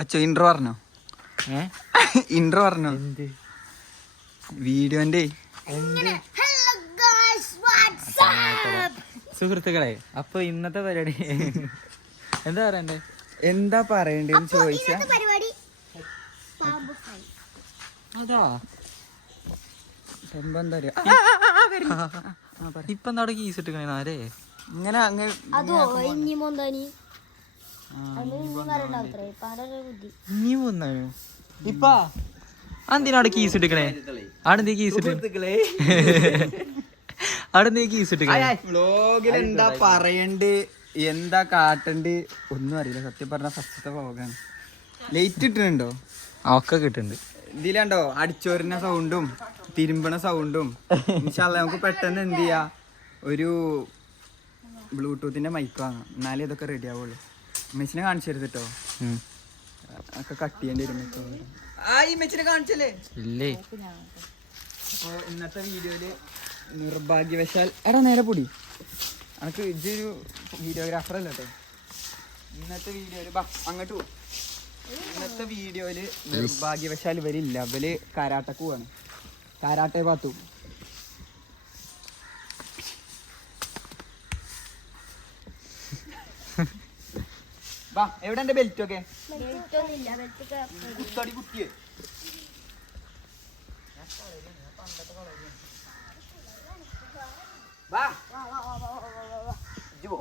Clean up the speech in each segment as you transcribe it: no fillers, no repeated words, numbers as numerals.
ബച്ചോ intro പറഞ്ഞോ? Intro പറഞ്ഞോ? വീഡിയോന്റെ സുഹൃത്തുക്കളെ, അപ്പൊ ഇന്നത്തെ പരിപാടി എന്താ പറയണ്ടേ? എന്താ പറയണ്ടെന്ന് ചോദിച്ചാ അതാ സംഭവം എന്താ ഇപ്പൊ എന്താ കീസ് ഇട്ടിക്കണേ ആരേ ഇങ്ങനെ അങ്ങ് നീ പോന്നാനോ ഇപ്പാ എന്തിനാ കീസ് ഇട്ടിക്കണേ? ആടെന്തീ കീസ് ഇട്ട് ആടെന്തീ കീസ് ഇട്ടിക്കണേ? വ്ലോഗിൽ എന്താ പറയണ്ട്, എന്താ കാട്ടണ്ട് ഒന്നും അറിയില്ല. സത്യം പറഞ്ഞ ഫസ്റ്റത്തെ വ്ലോഗാണ്. ലൈറ്റ് ഇട്ടിട്ടുണ്ടോ? ഒക്കെ കിട്ടുന്നുണ്ട്. ഇതിലുണ്ടോ അടിച്ചോരുന്ന സൗണ്ടും തിരുമ്പണ സൗണ്ടും. നമുക്ക് പെട്ടെന്ന് എന്ത് ചെയ്യാ, ഒരു ബ്ലൂടൂത്തിന്റെ മൈക്ക് വാങ്ങാം, എന്നാലേ ഇതൊക്കെ റെഡി ആവുള്ളൂ. മെച്ചിനെ കാണിച്ചു തരുത്തിട്ടോ, ഒക്കെ കട്ട് ചെയ്യേണ്ടി വരും. മെച്ചിനെ കാണിച്ചല്ലേ ഇല്ലേ? അപ്പോൾ ഇന്നത്തെ വീഡിയോയില് നിർഭാഗ്യവശാൽ നേരെ പൊടി അനക്ക് ഇതൊരു വീഡിയോഗ്രാഫർ അല്ല കേട്ടോ. ഇന്നത്തെ വീഡിയോയില് അങ്ങോട്ട് പോകും. ഇന്നത്തെ വീഡിയോയില് നിർഭാഗ്യവശാൽ ഇവരില്ല. ഇവര് കാരാട്ടക്ക് പോവാണ്. കാരാട്ടെ പാത്തു. വാ, എവിടെ എന്റെ ബെൽറ്റ് ഒക്കെ? കുത്തടി കുത്തിയേ. വാ ജോ.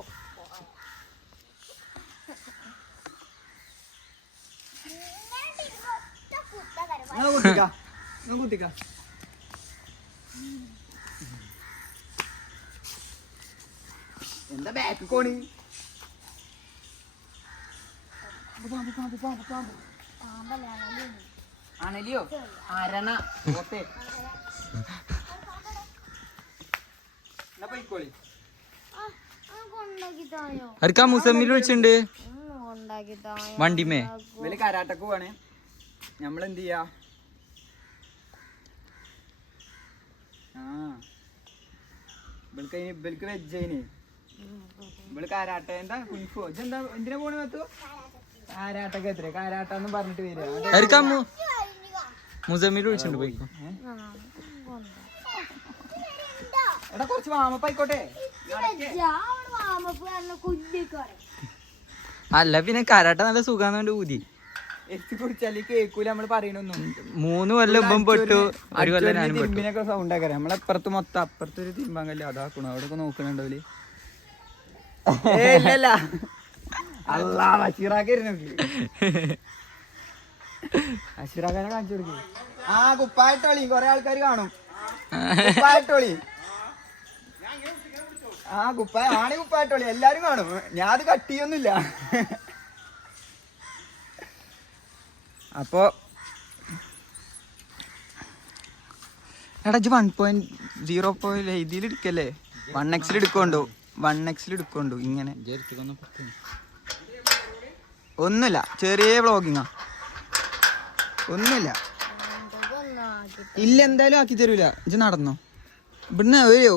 കുത്തിക്ക. എന്താ ബാക്ക് കോണി? അണലിയോ? അരണ ഓത്തെ. ആർക്കാ മുസമ്മിൽ വിളിച്ചിട്ടുണ്ട് വണ്ടിമേ? ഇവല് കരാട്ടക്ക് പോവാണ്. നമ്മളെന്ത് ചെയ്യാ, ഇവൾക്ക് വെജ് ഇവള് കാരാട്ട. എന്താ കുൻഫോ? ഇതെന്താ എന്തിനാ പോണ പറ്റോ? കാരാട്ടൊക്കെ എത്ര കാരാട്ടന്ന് പറഞ്ഞിട്ട് വരിക. മുസമ്മിൽ വിളിച്ചിട്ടുണ്ട് പോയി. എടാ കുറച്ച് വാമപ്പായിക്കോട്ടെ. അല്ല പിന്നെ കരാട്ട നല്ല സുഖാന്ന് ഊതി എത്തി കുടിച്ചാല് കേക്കൂല നമ്മള് പറയണൊന്നും. 3 കൊല്ലം ഇപ്പം പെട്ടു, 1 കൊല്ലം ഞാനും പെട്ടു. തിരുമ്പിനൊക്കെ സൗണ്ട് ആക്കാറ്. നമ്മളപ്പുറത്ത് മൊത്തം അപ്പുറത്തൊരു തിരുമ്പാങ്കല്ലേ അതാക്കണോ? അവിടെ നോക്കണുണ്ടോല്? ഇല്ലല്ല, അല്ലാ ബഷീറാക്കായിരുന്നു. ബഷീറാക്കാനെ കാണിച്ചു കൊടുക്കും. കുപ്പായിട്ടോളി, കൊറേ ആൾക്കാര് കാണും. കുപ്പായിട്ടോളി, കുപ്പായിട്ടോളി എല്ലാരും കാണും. ഞാൻ അത് കട്ട് ചെയ്യൊന്നുമില്ല. അപ്പൊ എടാ 1.0 ഇതിൽ എടുക്കല്ലേ? 1x എടുക്കണ്ടോ? 1x എടുക്കണ്ടോ? ഇങ്ങനെ ഒന്നുമില്ല, ചെറിയ വ്ളോഗിങ്ങാ, ഒന്നുമില്ല. ഇല്ല, എന്തായാലും ആക്കി തരൂല. ഇത് നടന്നോ? ഇവിടുന്ന് ഒരു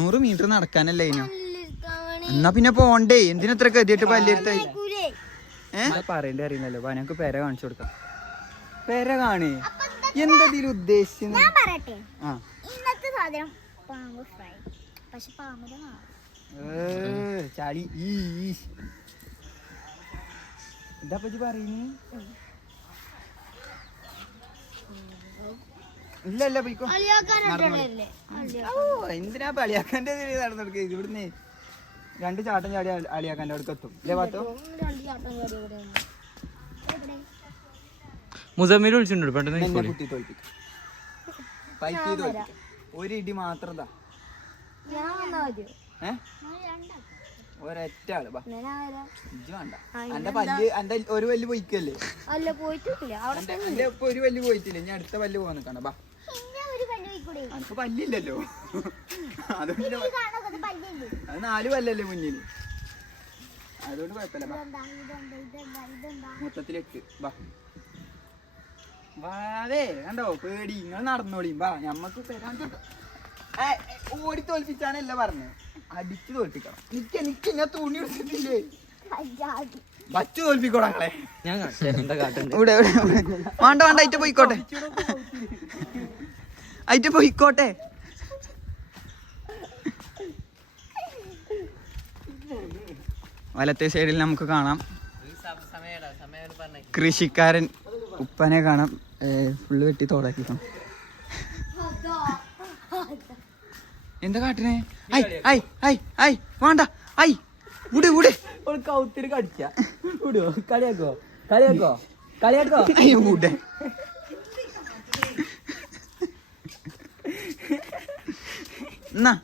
100 മീറ്റർ നടക്കാനല്ലേ ഇതിനോ? എന്നാ പിന്നെ പോണ്ടേ, എന്തിനത്ര ഗതിയായിട്ട് പല്ലെടുത്തായി പറയേണ്ടി അറിയുന്നല്ലോ. ഞങ്ങക്ക് പെര കാണിച്ചു കൊടുക്കാം. പെര കാണേ എന്തതിൽ ഉദ്ദേശിച്ചു? ചളി എന്താ പറ്റി പറയുന്നേ? ഇല്ല പോയിക്കോ. എന്തിനാ അളിയാക്കാന്റെ നടന്നെടുക്ക? ഇവിടുന്ന് 2 ചാട്ടം ചാടി അളിയാക്കാന്റെ അവിടെ എത്തും. ഇല്ലേ പാത്തോ? മുസമ്മിൽ വിളിച്ചിട്ടുണ്ട് പെട്ടെന്ന്. കുത്തി തോൽപ്പിക്കും, ഫൈറ്റ് ചെയ്ത് തോൽപ്പിക്കും. ഒരു ഇടി മാത്രം താ. ഒരൊറ്റ ആള് വേണ്ട. എന്റെ പല്ല് എന്റെ ഒരു പല്ല് പോയിക്കല്ലേ? എന്റെ ഇപ്പൊ ഒരു പല്ല് പോയിട്ടില്ല. ഇനി അടുത്ത പല്ല് പോകാൻ നിക്കണ്ട. ബാ, എനിക്ക് പല്ലില്ലല്ലോ. അതുകൊണ്ട് അത് 4 പല്ലല്ലേ മുന്നിൽ, അതുകൊണ്ട് കുഴപ്പമില്ല. മൊത്തത്തിൽ 8. വാവേ കണ്ടോ പേടി? നിങ്ങൾ നടന്നോളിയും. വാ, ഞമ്മക്ക് ഓടി തോൽപ്പിച്ചാനല്ല പറഞ്ഞത്, അടിച്ചു തോൽപ്പിക്കണം. നിക്ക ഞാൻ തുണി എടുത്തിട്ടില്ലേ? ബച്ചു തോൽപ്പിക്കോളെ ഞാൻ എന്താ കാട്ടുണ്ട് ഇവിടെ വേണ്ട വേണ്ട അയിറ്റ് പോയിക്കോട്ടെ അയിറ്റ് പോയിക്കോട്ടെ. വലത്തെ സൈഡിൽ നമുക്ക് കാണാം കൃഷിക്കാരൻ ഉപ്പനെ കാണാം. ഫുള്ള് വെട്ടി തോടാക്കിക്കണം. എന്താ കാട്ടിനെ? ഐ ഐ ഐ ഐ വേണ്ട ഐ വിട് വിട്. കൗത്തിരി കടിച്ച വിടുവോ? കളിയാക്കോ കളിയാക്കോ കളിയാക്കോ? വിട്. എന്നാ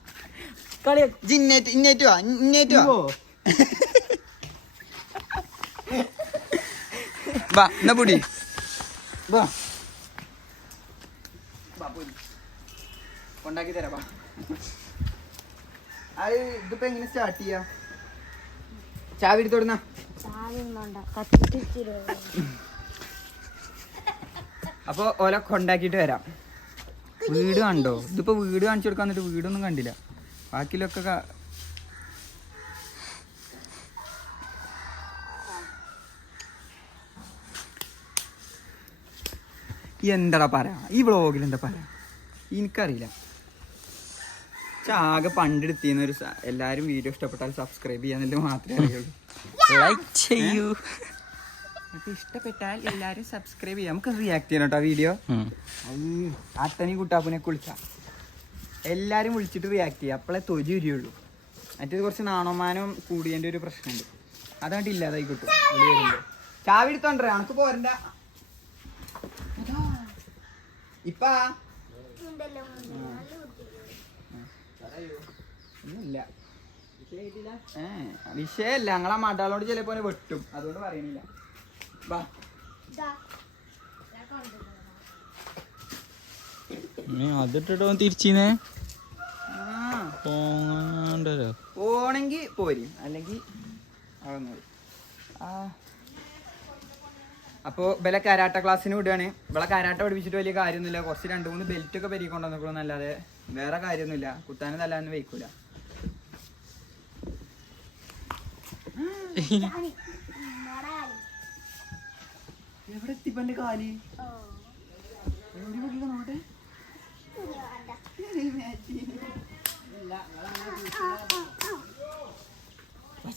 കളിയാക്കോ ഇന്നേറ്റ് വാ ഇന്നേറ്റ് വാ. വാ എന്നാ പൊടി വാ കൊണ്ടാക്കി തരാം. വാ അത് ഇതിപ്പോ എങ്ങനെ സ്റ്റാർട്ട് ചെയ്യാ? ചാവി എടുത്തോടുന്ന അപ്പൊ ഓല കൊണ്ടാക്കിട്ട് വരാം. വീട് കണ്ടോ? ഇതിപ്പോ വീട് കാണിച്ചു കൊടുക്കാൻ എന്നിട്ട് വീടൊന്നും കണ്ടില്ല. ബാക്കിലൊക്കെ എന്താടാ പറയാ ഈ വ്ളോഗിൽ എന്താ പറയാ എനിക്കറിയില്ല. ആകെ പണ്ടെടുത്തിന്നൊരു എല്ലാരും വീഡിയോ ഇഷ്ടപ്പെട്ടാൽ സബ്സ്ക്രൈബ് ചെയ്യാന്നുള്ളത് മാത്രമേ അറിയുള്ളൂ. ലൈക്ക് ചെയ്യൂ. നമുക്ക് ഇഷ്ടപ്പെട്ടാൽ എല്ലാരും സബ്സ്ക്രൈബ് ചെയ്യാം. നമുക്ക് റിയാക്ട് ചെയ്യണം കേട്ടോ വീഡിയോ. അത്തനി കുട്ടാപ്പനെ കുളിച്ച എല്ലാരും വിളിച്ചിട്ട് റിയാക്ട് ചെയ്യാം. അപ്പോഴേ തൊജി ഉരിയുള്ളൂ. മറ്റേത് കുറച്ച് നാണോമാനം കൂടിയതിൻ്റെ ഒരു പ്രശ്നമുണ്ട്. അതാണ്ട് ഇല്ലാതായി കിട്ടും. ചാവി എടുത്തോണ്ടേ അനക്ക് പോരണ്ട. ഇപ്പാ ഒന്നുമില്ല വിഷയല്ല. ഞങ്ങളാ മടാളോട് ചിലപ്പോ വെട്ടും, അതുകൊണ്ട് പറയണില്ല. അതിട്ടോ തിരിച്ചീനെ പോണെങ്കി പോരി, അല്ലെങ്കിൽ അപ്പോ ഇവലെ കരാട്ട ക്ലാസ്സിന് വിടുകയാണ്. ഇവളെ കരാട്ട പഠിപ്പിച്ചിട്ട് വലിയ കാര്യമൊന്നുമില്ല. കുറച്ച് 2-3 ബെൽറ്റ് ഒക്കെ പെരുകി കൊണ്ടുവന്നപ്പോഴൊന്നല്ലാതെ വേറെ കാര്യമൊന്നുമില്ല. കുത്താനും തല്ലാനും വയ്ക്കൂല. എവിടെ എത്തിപ്പന്റെ കാല് നോട്ടെ.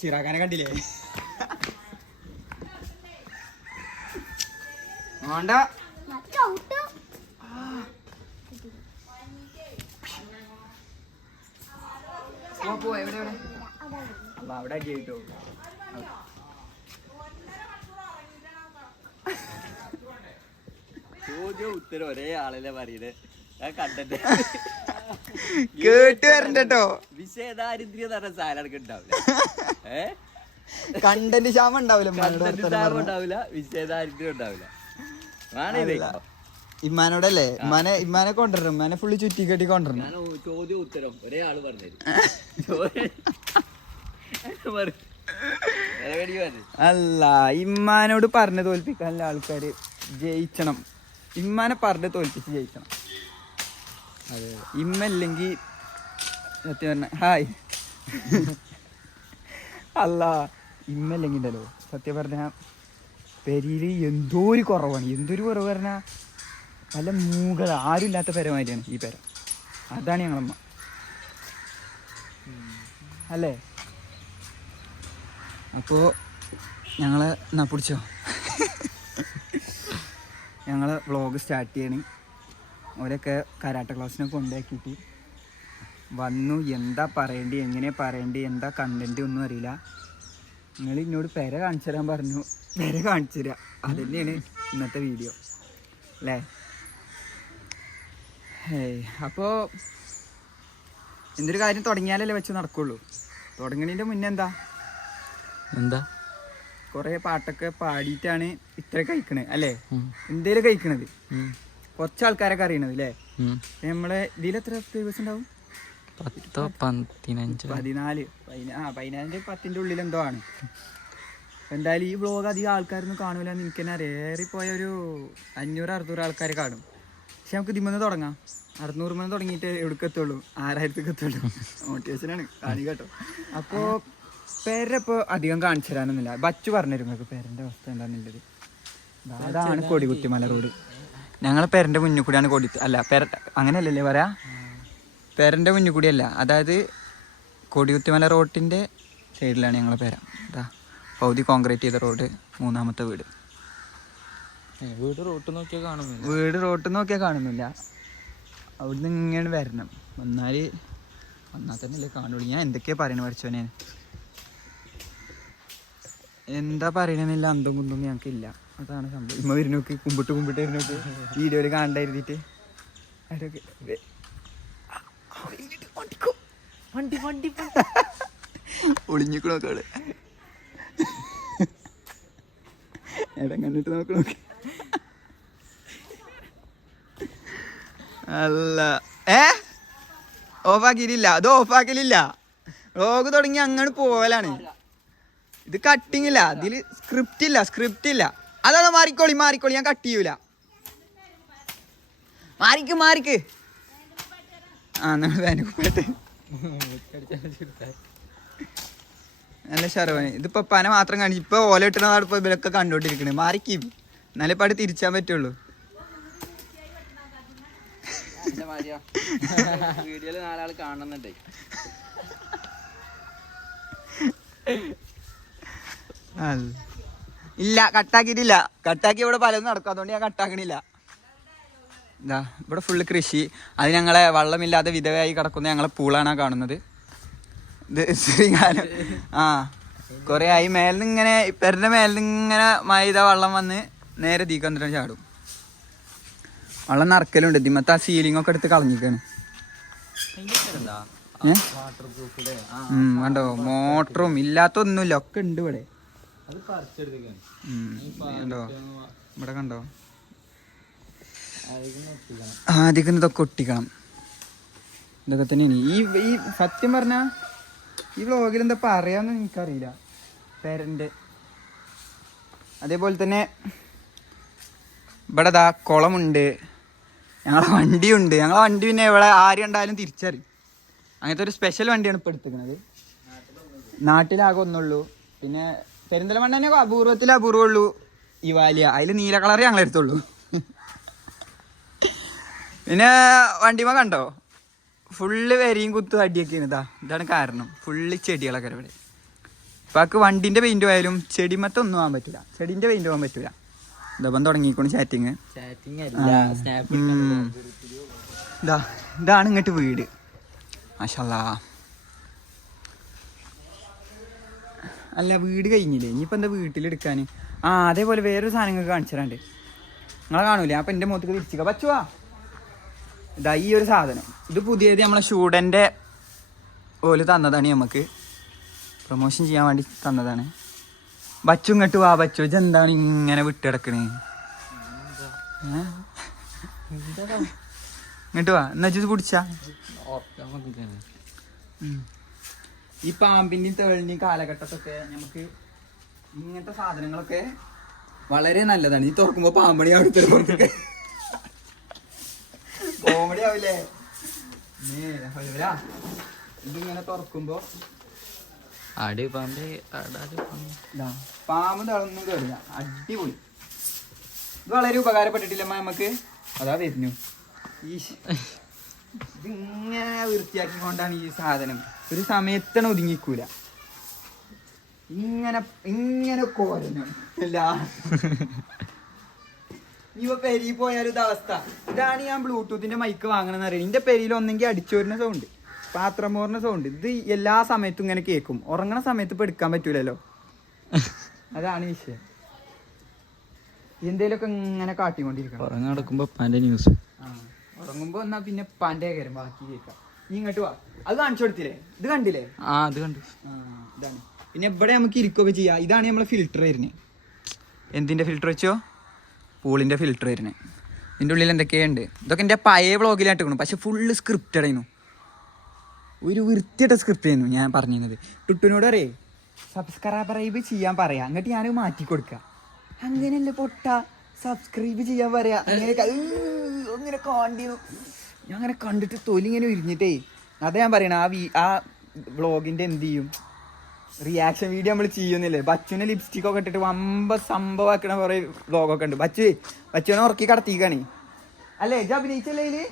ചിറാക്കാനെ കണ്ടില്ലേ? വേണ്ട പോ. എവിടെ എവിടെ അവിടെ അടിയായിട്ടോ. ചോദ്യം ഉത്തരം ഒരേ ആളല്ലേ പറയുന്നത്. ഞാൻ കണ്ടന്റ് കേട്ട് വരണ്ടോ? വിഷയദാരിദ്ര്യം എന്ന് പറഞ്ഞ സാധനം ഉണ്ടാവില്ല. കണ്ടന്റ് ക്ഷാമം ഉണ്ടാവില്ല. ഉണ്ടാവില്ല, വിഷയദാരിദ്ര്യം ഉണ്ടാവില്ല. ഇമ്മാനോടല്ലേ ഇമ്മാനെ കൊണ്ടുവരണം. ഇമ്മാനെ ഫുള്ള് ചുറ്റി കെട്ടി കൊണ്ടുവരണം. ചോദ്യം ഉത്തരം ഒരേ ആള് പറഞ്ഞു. അല്ല, ഇമ്മാനോട് പറഞ്ഞ് തോൽപ്പിക്കാനുള്ള ആൾക്കാര് ജയിക്കണം. ഇമ്മാനെ പറഞ്ഞ് തോൽപ്പിച്ച് ജയിക്കണം. അതെ, ഇമ്മല്ലെങ്കിൽ സത്യം പറഞ്ഞ ഹായ് അല്ല, ഇമ്മല്ലെങ്കിൽ ഉണ്ടല്ലോ സത്യം പറഞ്ഞ പെരിയിൽ എന്തോ ഒരു കുറവാണ്. എന്തൊരു കുറവ് പറഞ്ഞാൽ നല്ല മൂകൾ ആരും ഇല്ലാത്ത പെരമാതിരിയാണ് ഈ പെര. അതാണ് ഞങ്ങളമ്മ അല്ലേ? അപ്പോൾ ഞങ്ങളെ എന്നാ പിടിച്ചോ, ഞങ്ങളെ വ്ളോഗ് സ്റ്റാർട്ട് ചെയ്യണം. ഓരൊക്കെ കരാട്ട ക്ലാസ്സിനെ കൊണ്ടാക്കിയിട്ട് വന്നു. എന്താ പറയേണ്ടി, എങ്ങനെ പറയേണ്ടി, എന്താ കണ്ടന്റ് ഒന്നും അറിയില്ല. നിങ്ങൾ എന്നോട് പെര കാണിച്ചു തരാൻ പറഞ്ഞു. പെര കാണിച്ചു തരാം. അത് തന്നെയാണ് ഇന്നത്തെ വീഡിയോ അല്ലേ? അപ്പോൾ എന്തൊരു കാര്യം തുടങ്ങിയാലല്ലേ വെച്ച് നടക്കുള്ളൂ. തുടങ്ങണതിൻ്റെ മുന്നേ എന്താ കുറേ പാട്ടൊക്കെ പാടിയിട്ടാണ് ഇത്ര കഴിക്കണത് അല്ലേ? എന്തേലും കഴിക്കണത് കുറച്ച് ആൾക്കാരൊക്കെ അറിയണത് അല്ലേ? നമ്മളെ ഇതിലെത്ര വ്യൂവേഴ്സ് ഉണ്ടാവും? 14 10ന്റെ ഉള്ളിൽ എന്തോ ആണ്. എന്തായാലും ഈ വ്ളോഗ് അധികം ആൾക്കാരൊന്നും കാണൂല എന്ന് എനിക്ക് തന്നെ അറിയാം. ഏറിപ്പോയ ഒരു 500-600 ആൾക്കാർ കാണും. പക്ഷെ നമുക്ക് ഇതിൽ നിന്ന് തുടങ്ങാം. 600 തുടങ്ങിയിട്ട് എവിടേക്ക് എത്തുള്ളൂ? 6000ക്ക് എത്തുള്ളൂ. മോട്ടിവേഷനാണ്, കാണി കേട്ടോ. അപ്പോൾ പേര ഇപ്പോൾ അധികം കാണിച്ചു തരാനൊന്നുമില്ല. ബച്ചു പറഞ്ഞുതരും നിങ്ങൾക്ക് പേരൻ്റെ അവസ്ഥ എന്താണെന്നുള്ളത്. അതാണ് കൊടികുത്തിമല റോഡ്. ഞങ്ങൾ പേരൻ്റെ മുന്നിൽ കൂടിയാണ് അല്ല അങ്ങനെയല്ലല്ലേ പറയാ, പേരൻ്റെ മുന്നിൽ കൂടിയല്ല, അതായത് കൊടികുത്തിമല റോഡിൻ്റെ സൈഡിലാണ് ഞങ്ങളെ പേര. ഇതാ പൗതി കോൺക്രീറ്റ് ചെയ്ത റോഡ്, 3ാമത്തെ വീട്. വീട് റോട്ട് നോക്കിയാൽ കാണുന്നില്ല. വീട് റോട്ട് നോക്കിയാൽ കാണുന്നില്ല. അവിടുന്ന് ഇങ്ങനെ വരണം. വന്നാൽ തന്നെയല്ലേ കാണുള്ളൂ. ഞാൻ എന്തൊക്കെയാ പറയണ പഠിച്ചോനെ, എന്താ പറയണമെന്നില്ല, അന്തം കുന്തും ഞങ്ങൾക്കില്ല. അതാണ് സംഭവം. ഇമ്മ വരുന്നോക്ക് കുമ്പിട്ട് വരുന്നോക്ക് വീഡിയോയിൽ കാണണ്ടായിരുന്നിട്ട് ഒളിഞ്ഞിക്കണോക്കെ അവിടെ എടം കണ്ടിട്ട് നോക്കണോക്കെ. അല്ല ഓഫാക്കിയില്ല, അത് ഓഫാക്കലില്ല. വ്ളോഗ് തുടങ്ങി അങ്ങനെ പോവലാണ്. ഇത് കട്ടിങ് ഇല്ല, ഇതില് സ്ക്രിപ്റ്റ് ഇല്ല. അതാണ് മാറിക്കോളി ഞാൻ കട്ട് ചെയ്യൂല. മാറിക്ക് ആ നമ്മൾ വേനക്കുപ്പായിട്ട് നല്ല ഷറവന്. ഇതിപ്പോ പന മാത്രം കാണിച്ചു. ഇപ്പൊ ഓല ഇട്ടുന്നതാണ് ഇപ്പൊ ഇവരൊക്കെ കണ്ടോണ്ടിരിക്കണേ. മാറിക്ക്, എന്നാലേ പാട് തിരിച്ചാൻ പറ്റുള്ളൂ. വീഡിയോയില് 4 ആള് കാണുന്നുണ്ടേ. ഇല്ല, കട്ടാക്കിയിട്ടില്ല. കട്ടാക്കി ഇവിടെ പലതും നടക്കും, അതുകൊണ്ട് ഞാൻ കട്ടാക്കണില്ല. ഇതാ ഇവിടെ ഫുള്ള് കൃഷി. അത് ഞങ്ങളെ വെള്ളമില്ലാതെ വിധവയായി കിടക്കുന്ന ഞങ്ങളെ പൂളാണ് കാണുന്നത്. ഇത് ശ്രീകാലം കൊറേ ആയി മേലിന്ന് ഇങ്ങനെ പെരന്റെ മേലിന്ന് ഇങ്ങനെ മൈദ വെള്ളം വന്ന് നേരെ തീക്കന്നിട്ട് ചാടും. വെള്ളം നിറക്കലുണ്ട്. ഇതിമത്തെ ആ സീലിംഗ് ഒക്കെ എടുത്ത് കളഞ്ഞിക്കാണ്. കണ്ടോ, മോട്ടറും ഇല്ലാത്തൊന്നുമില്ല, ഒക്കെ ഉണ്ട് ഇവിടെ. കണ്ടോ, ഇവിടെ കണ്ടോ, ആദ്യം ഇതൊക്കെ ഒട്ടിക്കണം. ഇതൊക്കെ തന്നെയാണ് ഈ സത്യം പറഞ്ഞ ഈ വ്ളോഗിൽ എന്താ പറയാന്ന് എനിക്കറിയില്ല. പേരൻ്റെ അതേപോലെ തന്നെ ഇവിടെ ദാ കുളമുണ്ട്, ഞങ്ങളെ വണ്ടിയുണ്ട്. ഞങ്ങളെ വണ്ടി പിന്നെ ഇവിടെ ആര് കണ്ടാലും തിരിച്ചറിയും. അങ്ങനത്തെ ഒരു സ്പെഷ്യൽ വണ്ടിയാണ് ഇപ്പോൾ എടുത്തിരിക്കുന്നത്. നാട്ടിലാകെ ഒന്നുള്ളൂ. പിന്നെ പെരിന്തൽമണ്ണ തന്നെ അപൂർവമുള്ളൂ ഈ വാലിയ. അതിൽ നീല കളറേ ഞങ്ങളെടുത്തുള്ളൂ. പിന്നെ വണ്ടിമ കണ്ടോ, ഫുള്ള് വരിയും കുത്തും അടിയൊക്കെയാണ്. ഇതാണ് കാരണം. ഫുള്ള് ചെടികളൊക്കെ ഇവിടെ. ഇപ്പം വണ്ടിൻ്റെ പെയിൻറ് പോയാലും ചെടിമത്തെ ഒന്നും പോകാൻ പറ്റില്ല. ചെടീൻ്റെ പെയിൻറ് പോകാൻ പറ്റില്ല. ഇതപ്പം തുടങ്ങിക്കോണം ചാറ്റിങ്. ഇതാണ് ഇങ്ങോട്ട് വീട്. മാഷല്ലാ. അല്ല, വീട് കഴിഞ്ഞില്ലേ, ഇനിയിപ്പോൾ എന്താ വീട്ടിലെടുക്കാൻ? അതേപോലെ വേറൊരു സാധനങ്ങൾ കാണിച്ചു തരാണ്ട്. നിങ്ങളെ കാണൂലേ? അപ്പം എൻ്റെ മുഖത്തേക്ക് തിരിച്ചിക്ക പറ്റുവാ. ഇതാ ഈ ഒരു സാധനം. ഇത് പുതിയത് നമ്മളെ സ്റ്റുഡൻ്റെ ഓല് തന്നതാണ്. നമുക്ക് പ്രൊമോഷൻ ചെയ്യാൻ വേണ്ടി തന്നതാണ്. ബച്ചു ഇങ്ങോട്ട് വാ. ബച്ചു ഇതെന്താണ് ഇങ്ങനെ വിട്ടിടക്കണേ? ഇങ്ങോട്ട് വാ, എന്നാ ഇത് പിടിച്ചാ. ഈ പാമ്പിൻ്റെയും തേളിൻ്റെയും കാലഘട്ടത്തൊക്കെ നമുക്ക് ഇങ്ങനത്തെ സാധനങ്ങളൊക്കെ വളരെ നല്ലതാണ്. ഈ തുറക്കുമ്പോ പാമ്പണി അവിടുത്തെ പുറത്തൊക്കെ കോമഡി ആവില്ലേ? ഇതിങ്ങനെ തുറക്കുമ്പോ പാമ്പ് തളൊന്നും കേറില്ല. അടിപൊളി. ഇത് വളരെ ഉപകാരപ്പെട്ടിട്ടില്ല നമുക്ക്. അതാ വരുന്നു. ഇതിങ്ങനെ വൃത്തിയാക്കിക്കൊണ്ടാണ് ഈ സാധനം. ഒരു സമയത്താണ് ഒതുങ്ങിക്കൂല. ഇങ്ങനെ കോരണം അല്ല. ഇനിയിപ്പോ പെരി പോയാലും ഇത് അവസ്ഥ. ഇതാണ് ഞാൻ ബ്ലൂടൂത്തിന്റെ മൈക്ക് വാങ്ങണമെന്ന് അറിയാം. എന്റെ പെരിയിൽ ഒന്നെങ്കിൽ അടിച്ചോരുന്ന സൗണ്ട്, പാത്രം മോറുന്ന സൗണ്ട്. ഇത് എല്ലാ സമയത്തും ഇങ്ങനെ കേൾക്കും. ഉറങ്ങണ സമയത്ത് ഇപ്പൊ എടുക്കാൻ പറ്റൂലല്ലോ. അതാണ് വിഷയം. എന്തേലൊക്കെ ഇങ്ങനെ കാട്ടിക്കൊണ്ടിരിക്കണം. ഉറങ്ങടക്കുമ്പോ പാന്റെ ന്യൂസ്. ഉറങ്ങുമ്പോ എന്നാ പിന്നെ പാന്റെ കാര്യം ബാക്കി കേൾക്കാം. നീ ഇങ്ങോട്ട് വാ. അത് കാണിച്ചു കൊടുത്തില്ലേ? ഇത് കണ്ടില്ലേ? അത് കണ്ടു. ഇതാണ്. പിന്നെ ഇവിടെ നമുക്ക് ഇരിക്കുകയൊക്കെ ചെയ്യാം. ഇതാണ് നമ്മളെ ഫിൽറ്റർ വരുന്നത്. എന്തിന്റെ ഫിൽറ്റർ വെച്ചോ? പൂളിന്റെ ഫിൽറ്റർ വരുന്നത്. ഇതിൻ്റെ ഉള്ളിൽ എന്തൊക്കെയുണ്ട്? ഇതൊക്കെ എൻ്റെ പഴയ വ്ളോഗിലായിട്ട് ഇട്ടു. പക്ഷെ ഫുള്ള് സ്ക്രിപ്റ്റ് ആയിരുന്നു. ഒരു വൃത്തിയായിട്ട സ്ക്രിപ്റ്റ് ആയിരുന്നു ഞാൻ പറഞ്ഞിരുന്നത്. ടുട്ടുനോട് പറയേ സബ്സ്ക്രൈബ് ചെയ്യാൻ പറയാം, എന്നിട്ട് ഞാൻ മാറ്റി കൊടുക്കുക. അങ്ങനെയല്ല പൊട്ട, സബ്സ്ക്രൈബ് ചെയ്യാൻ പറയാ. അങ്ങനെ കണ്ടിരുന്നു. ഞാൻ അങ്ങനെ കണ്ടിട്ട് തൊലി ഇങ്ങനെ ഉരിഞ്ഞിട്ടേ. അതാ ഞാൻ പറയണ ആ വ്ളോഗിൻ്റെ എന്ത് ചെയ്യും, റിയാക്ഷൻ വീഡിയോ നമ്മൾ ചെയ്യുന്നില്ലേ? ബച്ചുവിനെ ലിപ്സ്റ്റിക് ഒക്കെ ഇട്ടിട്ട് വമ്പ സംഭവമാക്കണ കുറെ വ്ലോഗൊക്കെ ഉണ്ട്. ബച്ചുവിനെ ഉറക്കി കടത്തിക്കാണേ അല്ലേ? ഇജ്ജ് അഭിനയിച്ചല്ലേ ഇതില്?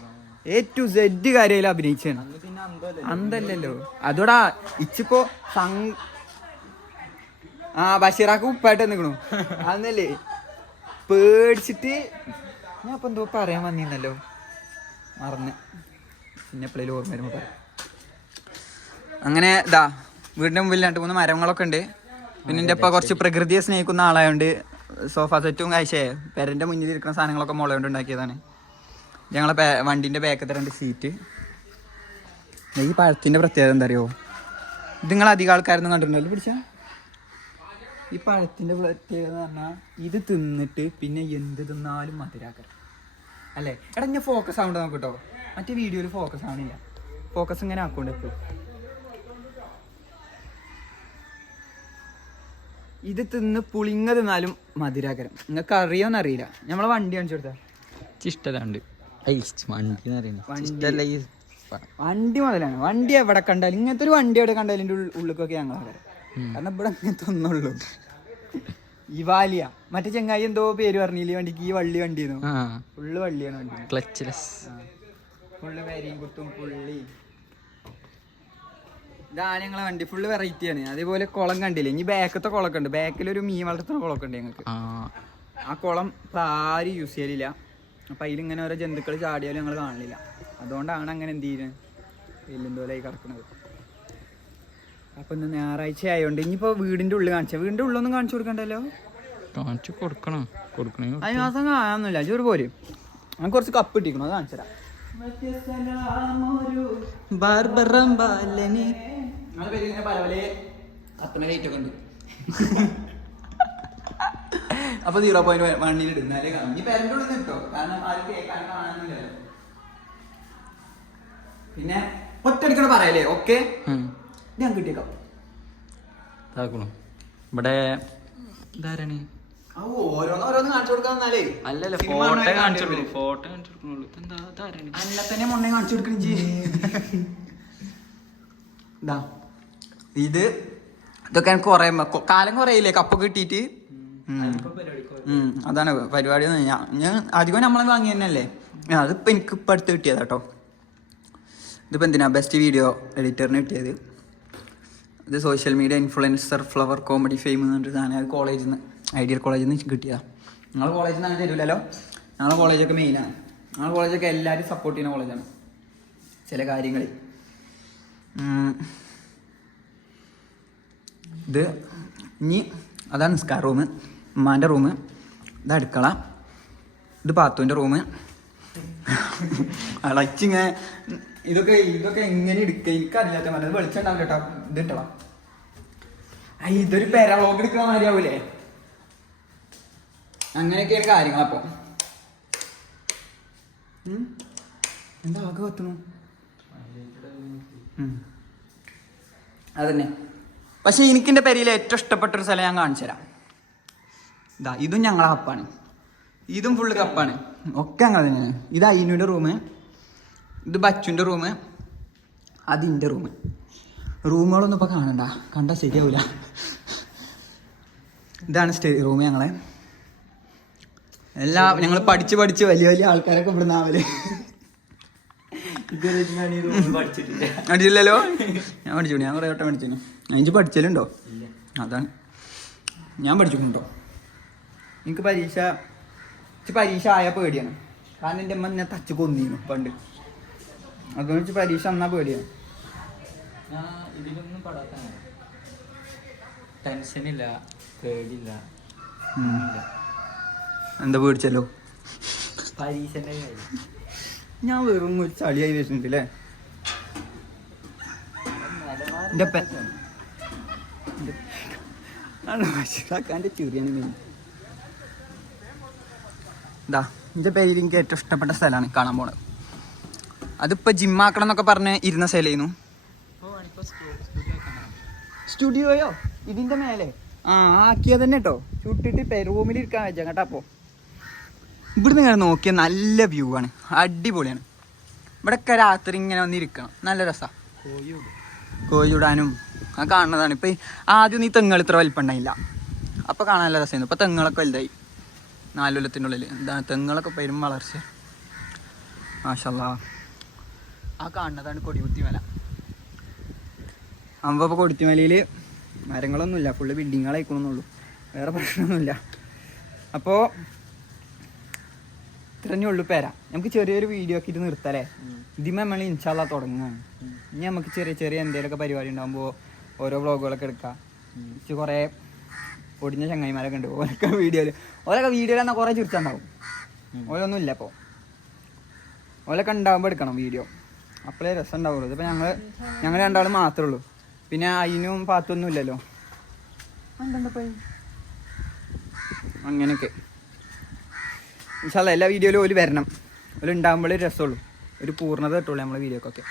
A to Z കാര്യമായാലും അഭിനയിച്ചാണ്. അന്തല്ലല്ലോ അതോടാ ഇച്ചിപ്പോ ബഷീറാക്ക് ഉപ്പായിട്ട് നിക്കണു അന്നല്ലേ പേടിച്ചിട്ട്. ഞാൻ ഇപ്പൊ എന്തോ പറയാൻ വന്നിരുന്നല്ലോ, മറന്ന്. പിന്നെ എപ്പോഴേലും ഓർമ്മ വരുമ്പോ പറയാം. അങ്ങനെ ഇതാ വീടിന്റെ മുമ്പിൽ 2-3 മരങ്ങളൊക്കെ ഉണ്ട്. പിന്നെ എൻ്റെ ഇപ്പൊ കുറച്ച് പ്രകൃതിയെ സ്നേഹിക്കുന്ന ആളായോണ്ട് സോഫ സെറ്റും കാഴ്ചയെ പെരന്റെ മുന്നിൽ ഇരിക്കുന്ന സാധനങ്ങളൊക്കെ മുള കൊണ്ട് ഉണ്ടാക്കിയതാണ്. ഞങ്ങളെ വണ്ടിന്റെ ബാക്കത്തെ 2 സീറ്റ്. ഈ പഴത്തിന്റെ പ്രത്യേകത എന്താ അറിയോ? ഇത് നിങ്ങൾ അധികം ആൾക്കാരൊന്നും കണ്ടിട്ടുണ്ടല്ലോ പിടിച്ച. ഈ പഴത്തിന്റെ പ്രത്യേകത എന്ന് പറഞ്ഞാൽ ഇത് തിന്നിട്ട് പിന്നെ എന്ത് തിന്നാലും മധുരാക്കര അല്ലേ? എടാ ഞാൻ ഫോക്കസ് ആവണ്ട നോക്കട്ടോ, മറ്റേ വീഡിയോയിൽ ഫോക്കസ് ആവണില്ല. ഫോക്കസ് ഇങ്ങനെ ആക്കോണ്ട് എപ്പോഴും. ഇത് തിന്ന് പുളിങ്ങ തിന്നാലും മധുരാകരം. നിങ്ങൾക്ക് അറിയോന്ന് അറിയില്ല. നമ്മളെ വണ്ടി കാണിച്ചു കൊടുത്താ ഇഷ്ടമുണ്ട്. വണ്ടി മുതലാണ്. വണ്ടി എവിടെ കണ്ടാലും, ഇങ്ങനത്തെ ഒരു വണ്ടി എവിടെ കണ്ടാലും എൻ്റെ ഉള്ളിലേക്കൊക്കെ ഞങ്ങൾ വരാം. കാരണം ഇവിടെ അങ്ങനത്തെ ഒന്നുള്ളൂ. ഈ വാലിയ മറ്റേ ചെങ്ങായി എന്തോ പേര് പറഞ്ഞില്ലേ വണ്ടിക്ക്? ഈ വണ്ടിയായിരുന്നു. ഫുള്ള് വള്ളിയാണ് വണ്ടി. ക്ലച്ച്ലെസ് ഫുള്ള് വരിയും കുത്തും പുള്ളി. ഇതാണ് ഞങ്ങളെ വണ്ടി. ഫുള്ള് വെറൈറ്റിയാണ്. അതേപോലെ കുളം കണ്ടില്ലേ? ഇനി ബാക്കത്തെ കുളമൊക്കെ ഉണ്ട്. ബാക്കിലൊരു മീൻ വളർത്തുന്ന കുളമൊക്കെ ഉണ്ട് ഞങ്ങൾക്ക്. ആ കുളം ഇപ്പം ആരും യൂസ് ചെയ്യലില്ല. അപ്പം അതിലിങ്ങനെ ഓരോ ജന്തുക്കൾ ചാടിയാലും ഞങ്ങൾ കാണില്ല. അതുകൊണ്ടാണ് അങ്ങനെ എന്ത് ചെയ്യുന്നത്, എല്ലുന്തോലായി കിടക്കുന്നത്. അപ്പം ഇന്ന് ഞായറാഴ്ച ആയതുകൊണ്ട് ഇനിയിപ്പോൾ വീടിൻ്റെ ഉള്ളിൽ വീടിൻ്റെ ഉള്ളൊന്നും കാണിച്ചു കൊടുക്കണ്ടല്ലോ. കാണിച്ചു കൊടുക്കണം. അതിന് മാസം കാണാനൊന്നുമില്ല. ചോറ് പോര്. ഞാൻ കുറച്ച് കപ്പ് ഇട്ടിരിക്കണം, അത് കാണിച്ചു തരാം. അപ്പൊ 0.1 ഇടുന്നാലേ കാണും. ഈ പേരൻ്റെ ഉള്ളിൽ കിട്ടോ, കാരണം ആരും കേൾക്കാൻ കാണാനൊന്നുമില്ലല്ലോ. പിന്നെ ഒറ്റടിക്കണ പറയല്ലേ? ഓക്കെ ഞാൻ കിട്ടിയേക്കാം. ഇവിടെ ഇതാരാണ്? ഓരോന്ന് കാണിച്ചു കൊടുക്കാന്നേ. അല്ലല്ല ഫോട്ടോ കാണിച്ചു കൊടുക്കുന്നുള്ളൂ. അന്നെ തന്നെ മൊണ്ണെ കാണിച്ചു കൊടുക്കണ. ഇതൊക്കെ കൊറേ കാലം കുറയില്ലേ കപ്പ് കിട്ടിയിട്ട്. അതാണ് പരിപാടി. ഞാൻ അധികം നമ്മളെ വാങ്ങി തന്നെയല്ലേ. അതിപ്പോ എനിക്ക് ഇപ്പൊ അടുത്ത് കിട്ടിയതാ കേട്ടോ. ഇതിപ്പോ എന്തിനാ ബെസ്റ്റ് വീഡിയോ എഡിറ്ററിന് കിട്ടിയത്. ഇത് social media influencer flower comedy fame എന്ന് പറഞ്ഞിട്ട് സാധനം. അത് കോളേജിൽ നിന്ന്, ഐഡിയൽ കോളേജിൽ നിന്ന് കിട്ടിയതാണ്. ഞങ്ങളെ കോളേജിൽ നിന്ന് അങ്ങനെ തരില്ലല്ലോ. ഞങ്ങളെ കോളേജൊക്കെ മെയിനാണ്. ഞങ്ങളെ കോളേജൊക്കെ എല്ലാവരും സപ്പോർട്ട് ചെയ്യുന്ന കോളേജാണ് ചില കാര്യങ്ങളിൽ. ഇത് ഇനി അതാണ് നിസ്കാര റൂം, ഉമ്മാൻ്റെ റൂം. ഇത് അടുക്കള, ഇത് പാത്തുവിൻ്റെ റൂം. അളച്ചിങ്ങനെ ഇതൊക്കെ എങ്ങനെ എടുക്കുക എനിക്കറിയാത്ത പറഞ്ഞത്. വെളിച്ചുണ്ടാവില്ല കേട്ടോ. ഇത് ഇട്ടളാം. ഇതൊരു പെരളോക്ക് എടുക്കുന്ന മാതിരിയാവൂലേ? അങ്ങനെയൊക്കെയാണ് കാര്യങ്ങൾ. അപ്പൊ എന്താ ആകെ കത്തുന്നു അതന്നെ. പക്ഷെ എനിക്കെൻ്റെ പെരയിൽ ഏറ്റവും ഇഷ്ടപ്പെട്ടൊരു സ്ഥലം ഞാൻ കാണിച്ചു തരാം. ഇതും ഞങ്ങളെ കപ്പാണ്. ഇതും ഫുള്ള് കപ്പാണ്. ഒക്കെ അങ്ങനെ തന്നെയാണ്. ഇത് അയിനുവിൻ്റെ റൂം, ഇത് ബച്ചുവിൻ്റെ റൂം, അതിൻ്റെ റൂം. റൂമുകളൊന്നും ഇപ്പം കാണണ്ട, കണ്ടാൽ ശരിയാവില്ല. ഇതാണ് സ്റ്റേ റൂം ഞങ്ങളെ. ഞങ്ങൾ പഠിച്ച് വലിയ വലിയ ആൾക്കാരൊക്കെ ഇവിടുന്ന് ആവല്. പഠിച്ചില്ലല്ലോ. ഞാൻ പഠിച്ചു. ഞാൻ കുറേ വട്ടം പഠിച്ചു. എനിക്ക് പഠിച്ചലുണ്ടോ? അതാണ് ഞാൻ പഠിച്ചിട്ടുണ്ടോ. എനിക്ക് പരീക്ഷ ആയാൽ പേടിയാണ്. കാരണം എൻ്റെ അമ്മ എന്നെ തച്ച് കൊന്നിരുന്നു പണ്ട്. അതുകൊണ്ട് വെച്ച് പരീക്ഷ എന്നാ പേടിയാണ്. ഇതിലൊന്നും ടെൻഷനില്ല, പേടിയില്ല. എന്താ പേടിച്ചല്ലോ? പരീക്ഷൻ്റെ കാര്യം ഞാൻ വെറും ഒരു ചളിയായി വരുന്നുണ്ട് അല്ലേ? എൻ്റെ ചെറിയാണ് മെയിൻ. എൻ്റെ പേരിൽ എനിക്ക് ഏറ്റവും ഇഷ്ടപ്പെട്ട സ്ഥലമാണ് കാണാൻ പോണത്. അതിപ്പോൾ ജിമ്മാക്കണം എന്നൊക്കെ പറഞ്ഞ് ഇരുന്ന സ്ഥലമായിരുന്നു. സ്റ്റുഡിയോയോ ഇതിൻ്റെ മേലെ ആക്കിയത് തന്നെ കേട്ടോ. ചുട്ടിട്ട് റൂമിൽ ഇരിക്കാൻ വെച്ചാൽ കേട്ടോ. അപ്പോൾ ഇവിടുന്ന് ഇങ്ങനെ നോക്കിയാൽ നല്ല വ്യൂ ആണ്, അടിപൊളിയാണ്. ഇവിടെയൊക്കെ രാത്രി ഇങ്ങനെ വന്നിരിക്കണം, നല്ല രസമാണ്. കോഴി വിടാനും ആ കാണുന്നതാണ്. ഇപ്പം ആദ്യം ഈ തെങ്ങുകൾ ഇത്ര വലിപ്പം ഉണ്ടായില്ല, അപ്പോൾ കാണാൻ നല്ല രസമായിരുന്നു. ഇപ്പോൾ തെങ്ങുകളൊക്കെ വലുതായി 4 കൊല്ലത്തിനുള്ളിൽ. എന്താണ് തെങ്ങുകളൊക്കെ പെരും വളർച്ച. മാഷല്ലാ. ആ കാണുന്നതാണ് കൊടികുത്തി മല. അപ്പോൾ കൊടിക്കുമലയിൽ മരങ്ങളൊന്നുമില്ല, ഫുള്ള് ബിൽഡിങ്ങുകളായിക്കണമെന്നുള്ളൂ, വേറെ പ്രശ്നമൊന്നുമില്ല. അപ്പോൾ ഇത്രഞ്ഞേ ഉള്ളൂ പേര. നമുക്ക് ചെറിയൊരു വീഡിയോ ഒക്കെ ഇട്ട് നിർത്തല്ലേ. ഇതിമേ നമ്മൾ ഇൻഷാല്ലാ തുടങ്ങുകയാണ്. ഇനി നമുക്ക് ചെറിയ ചെറിയ എന്തെങ്കിലുമൊക്കെ പരിപാടി ഉണ്ടാകുമ്പോൾ ഓരോ വ്ളോഗുകളൊക്കെ എടുക്കാം. കുറേ ഒടിഞ്ഞ ചങ്ങായിമാരൊക്കെ ഉണ്ട്, ഓരൊക്കെ വീഡിയോയിൽ എന്നാൽ കുറേ ചിരിച്ചുണ്ടാവും. ഓരോന്നും ഇല്ല അപ്പോൾ, ഓലൊക്കെ ഉണ്ടാകുമ്പോൾ എടുക്കണം വീഡിയോ, അപ്പോഴേ രസം ഉണ്ടാവുള്ളൂ. ഇതിപ്പോൾ ഞങ്ങൾ രണ്ടാളും മാത്രമേ ഉള്ളൂ, പിന്നെ അതിനും പാത്തൊന്നും ഇല്ലല്ലോ. അങ്ങനെയൊക്കെ ഇൻഷാല്ലാ എല്ലാ വീഡിയോയിലും ഓല് വരണം. ഓല് ഉണ്ടാകുമ്പോഴേ രസമുള്ളൂ, ഒരു പൂർണ്ണത കിട്ടുള്ളൂ നമ്മളെ വീഡിയോക്കൊക്കെ.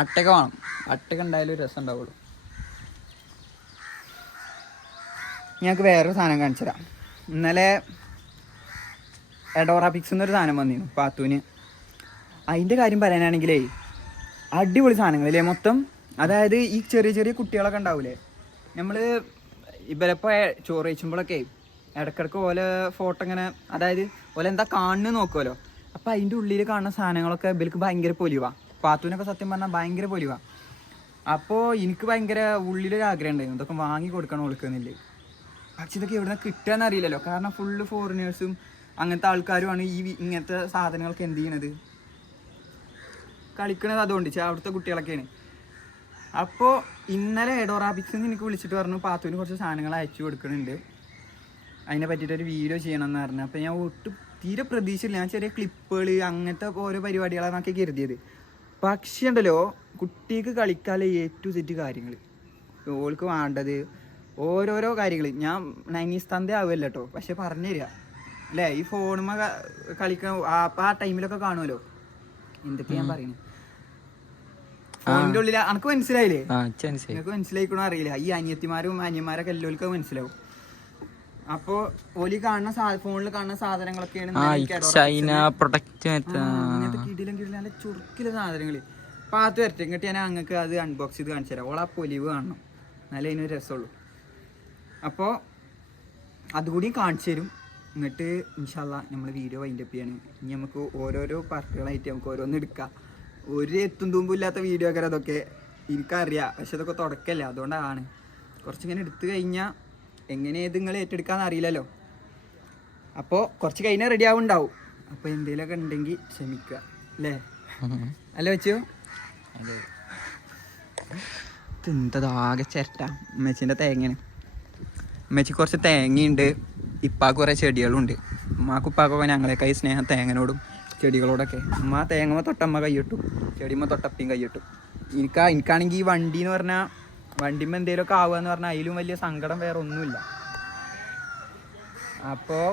അട്ടയൊക്കെ വേണം, അട്ടയൊക്കെ ഉണ്ടായാലും ഒരു രസം ഉണ്ടാവുള്ളൂ. ഞങ്ങൾക്ക് വേറൊരു സാധനം കാണിച്ചു തരാം. ഇന്നലെ എഡോറ പിക്സ് എന്നൊരു സാധനം വന്നിരുന്നു പാത്തൂന്. അതിൻ്റെ കാര്യം പറയാനാണെങ്കിലേ അടിപൊളി സാധനങ്ങളില്ലേ മൊത്തം. അതായത് ഈ ചെറിയ ചെറിയ കുട്ടികളൊക്കെ ഉണ്ടാവൂലേ, നമ്മൾ ഇവരിപ്പോൾ ചോറ് കഴിച്ചുമ്പോഴൊക്കെ ഇടയ്ക്കിടയ്ക്ക് ഓലെ ഫോട്ടോ ഇങ്ങനെ, അതായത് ഓലെ എന്താ കാണുന്നത് നോക്കുമല്ലോ. അപ്പോൾ അതിൻ്റെ ഉള്ളിൽ കാണുന്ന സാധനങ്ങളൊക്കെ ഇവർക്ക് ഭയങ്കര പൊലിവാണ്. പാത്തൂനൊക്കെ സത്യം പറഞ്ഞാൽ ഭയങ്കര പൊലിവാണ്. അപ്പോൾ എനിക്ക് ഭയങ്കര ഉള്ളിലൊരു ആഗ്രഹം ഉണ്ടായിരുന്നു ഇതൊക്കെ വാങ്ങി കൊടുക്കണം കൊടുക്കുന്നില്ലേ. പക്ഷെ ഇതൊക്കെ എവിടെ നിന്ന് കിട്ടുകയെന്ന് അറിയില്ലല്ലോ, കാരണം ഫുള്ള് ഫോറിനേഴ്സും അങ്ങനത്തെ ആൾക്കാരുമാണ് ഈ ഇങ്ങനത്തെ സാധനങ്ങൾക്ക് എന്ത് ചെയ്യണത്, കളിക്കണത്. അതുകൊണ്ട് അവിടുത്തെ കുട്ടികളൊക്കെയാണ്. അപ്പോൾ ഇന്നലെ എഡോറാബിക്സിൽ നിന്ന് എനിക്ക് വിളിച്ചിട്ട് പറഞ്ഞു പാത്തൂന് കുറച്ച് സാധനങ്ങൾ അയച്ചു കൊടുക്കുന്നുണ്ട്, അതിനെ പറ്റിയിട്ടൊരു വീഡിയോ ചെയ്യണമെന്ന് പറഞ്ഞു. അപ്പോൾ ഞാൻ തീരെ പ്രതീക്ഷയില്ല. ഞാൻ ചെറിയ ക്ലിപ്പുകൾ അങ്ങനത്തെ ഓരോ പരിപാടികളാണ് എന്നൊക്കെ കരുതിയത്. പക്ഷേ ഉണ്ടല്ലോ കുട്ടിക്ക് കളിക്കാതെ A to Z കാര്യങ്ങൾ, ഓൾക്ക് വേണ്ടത് ഓരോരോ കാര്യങ്ങൾ. ഞാൻ നൈനീസ്ഥാൻ്റെ ആവുമല്ലോ കേട്ടോ, പക്ഷെ പറഞ്ഞു തരിക അല്ലേ, ഈ ഫോണുമ്മ കളിക്കണ അപ്പം ആ ടൈമിലൊക്കെ കാണുമല്ലോ എന്തൊക്കെ ഞാൻ പറയുന്നത്. ഫോണിൻ്റെ ഉള്ളിൽ അനക്ക് മനസ്സിലായില്ലേ? എനിക്ക് മനസ്സിലായിക്കണോ അറിയില്ല. ഈ അനിയത്തിമാരും അനിയന്മാരൊക്കെ എല്ലാവർക്കും മനസ്സിലാവും. അപ്പോൾ ഓലി കാണുന്ന ഫോണിൽ കാണുന്ന സാധനങ്ങളൊക്കെയാണ് അങ്ങനത്തെ കിടിലും നല്ല ചുരുക്കിലെ സാധനങ്ങൾ. പാത്ത് വരട്ടെ ഇങ്ങോട്ട് ഞാൻ അങ്ങക്ക് അത് അൺബോക്സ് ചെയ്ത് കാണിച്ചു തരാം. ഓളാ പൊലിവ് കാണണം, നല്ല അതിനൊരു രസമുള്ളൂ. അപ്പോൾ അതുകൂടി കാണിച്ചു തരും. എന്നിട്ട് ഇൻഷാല്ലാ നമ്മൾ വീഡിയോ വൈൻഡപ്പ് ചെയ്യാണ്. ഇനി നമുക്ക് ഓരോരോ പാർട്ടുകളായിട്ട് നമുക്ക് ഓരോന്ന് എടുക്കാം. ഒരു എത്തും തുമ്പും ഇല്ലാത്ത വീഡിയോ ഒക്കെ അതൊക്കെ എനിക്കറിയാം, പക്ഷെ അതൊക്കെ തുടക്കല്ലേ, അതുകൊണ്ടാണ് കുറച്ചിങ്ങനെ എടുത്തു കഴിഞ്ഞാൽ എങ്ങനെ ഇത് നിങ്ങൾ ഏറ്റെടുക്കാമെന്ന് അറിയില്ലല്ലോ. അപ്പോൾ കുറച്ച് കഴിഞ്ഞാൽ റെഡി ആവുന്നുണ്ടാവും. അപ്പോൾ എന്തെങ്കിലുമൊക്കെ ഉണ്ടെങ്കിൽ ക്ഷമിക്കുക അല്ലേ, അല്ല വെച്ചോ. തിന്തതാകെ ചിരട്ട. ഉമ്മച്ചിൻ്റെ തേങ്ങയാണ്. ഉമ്മച്ചി കുറച്ച് തേങ്ങയുണ്ട്, ഇപ്പാക്ക് കുറേ ചെടികളുണ്ട്. ഉമ്മാക്ക് ഉപ്പാക്കൊക്കെ ഞങ്ങളെക്കായി സ്നേഹം തേങ്ങനോടും ചെടികളോടൊക്കെ. ഉമ്മ തേങ്ങമ്മ തൊട്ടമ്മ കൈയിട്ടു, ചെടിയമ്മ തൊട്ടപ്പയും കൈയിട്ടു. എനിക്കാണെങ്കിൽ ഈ വണ്ടി എന്ന് പറഞ്ഞാൽ വണ്ടിമ്മ എന്തെങ്കിലുമൊക്കെ ആവുക എന്ന് പറഞ്ഞാൽ അതിലും വലിയ സങ്കടം വേറെ ഒന്നുമില്ല. അപ്പോൾ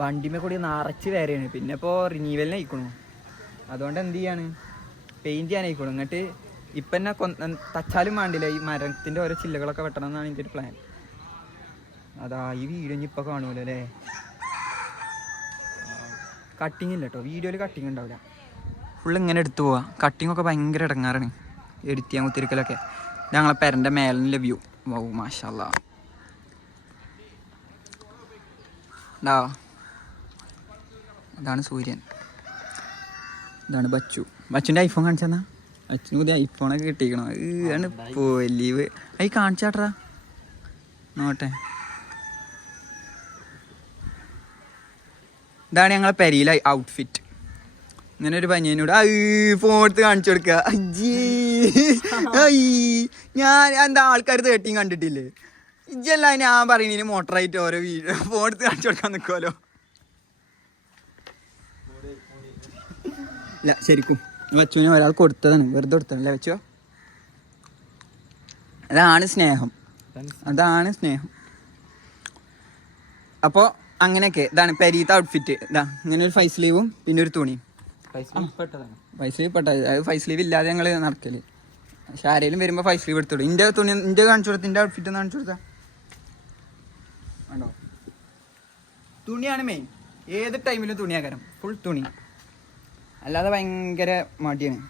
വണ്ടിമ്മ കൂടി നിറച്ച് വേറെയാണ്. പിന്നെ ഇപ്പോൾ റിന്യൂവലിന് ആയിക്കണു, അതുകൊണ്ട് എന്ത് ചെയ്യാണ് പെയിൻറ്റ് ചെയ്യാനായിക്കോളും. എന്നിട്ട് ഇപ്പം എന്നെ തച്ചാലും വേണ്ടില്ല, ഈ മരത്തിൻ്റെ ഓരോ ചില്ലകളൊക്കെ വെട്ടണം എന്നാണ് എൻ്റെ ഒരു പ്ലാൻ. അതാ ഈ വീഡിയോ ഇനി ഇപ്പോൾ കാണുമല്ലോ അല്ലേ. കട്ടിങ് ഇല്ല കേട്ടോ, വീഡിയോയിൽ കട്ടിങ് ഉണ്ടാവില്ല, ഫുള്ള് ഇങ്ങനെ എടുത്തു പോവാം. കട്ടിങ്ങൊക്കെ ഭയങ്കര ഇടങ്ങാറാണ് എഡിറ്റ് ചെയ്യാൻ കുത്തിരിക്കലൊക്കെ. ഞങ്ങളെ പെരൻ്റെ മേലിനുള്ള വ്യൂ. വൗ മാഷാല്ലാ. അതാണ് സൂര്യൻ, ഇതാണ് ബച്ചുൻ്റെ ഐഫോൺ കാണിച്ചെന്നാ. ബച്ചിന് പുതിയ ഐഫോണൊക്കെ കിട്ടിക്കണോ? ആണ് ലീവ് അത് കാണിച്ചാട്ടാ നോട്ടെ. ഇതാണ് ഞങ്ങളെ പെരിയിലെ ഔട്ട്ഫിറ്റ്. ഇങ്ങനെ ഒരു പനിയനോട് ഫോണെടുത്ത് കാണിച്ചു കൊടുക്കുക. ഞാൻ എന്താ ആൾക്കാർ 13 കണ്ടിട്ടില്ലേ? ഇജ്ജല്ല ഞാൻ പറയുന്നതിന് മോട്ടറായിട്ട് ഓരോ വീഡിയോ ഫോണെടുത്ത് കാണിച്ചു കൊടുക്കാൻ നിൽക്കുമല്ലോ. ഇല്ല ശരിക്കും വച്ചുവിനെ ഒരാൾ കൊടുത്തതാണ്, വെറുതെ കൊടുത്തതല്ലേ വെച്ചോ. അതാണ് സ്നേഹം, അതാണ് സ്നേഹം. അപ്പോൾ അങ്ങനെയൊക്കെ ഇതാണ് പെരീത്തെ ഔട്ട്ഫിറ്റ്. ഇതാ ഇങ്ങനെ ഒരു ഫൈസ് സ്ലീവും പിന്നെ ഒരു തുണിയും. ഫൈസ് സ്ലീവ് പെട്ടത്, അത് ഫൈസ് സ്ലീവ് ഇല്ലാതെ ഞങ്ങൾ നടക്കല്. പക്ഷെ ആരെങ്കിലും വരുമ്പോൾ ഫൈസ് സ്ലീവ് എടുത്തോളൂ. ഇൻ്റെ തുണി ഇൻ്റെ കാണിച്ചു കൊടുത്ത, ഇൻ്റെ ഔട്ട്ഫിറ്റ് ഒന്ന് കാണിച്ചു കൊടുത്താ ആണോ. തുണിയാണ് മെയിൻ, ഏത് ടൈമിലും തുണിയാക്കാരം, ഫുൾ തുണി. അല്ലാതെ ഭയങ്കര മടിയാണ്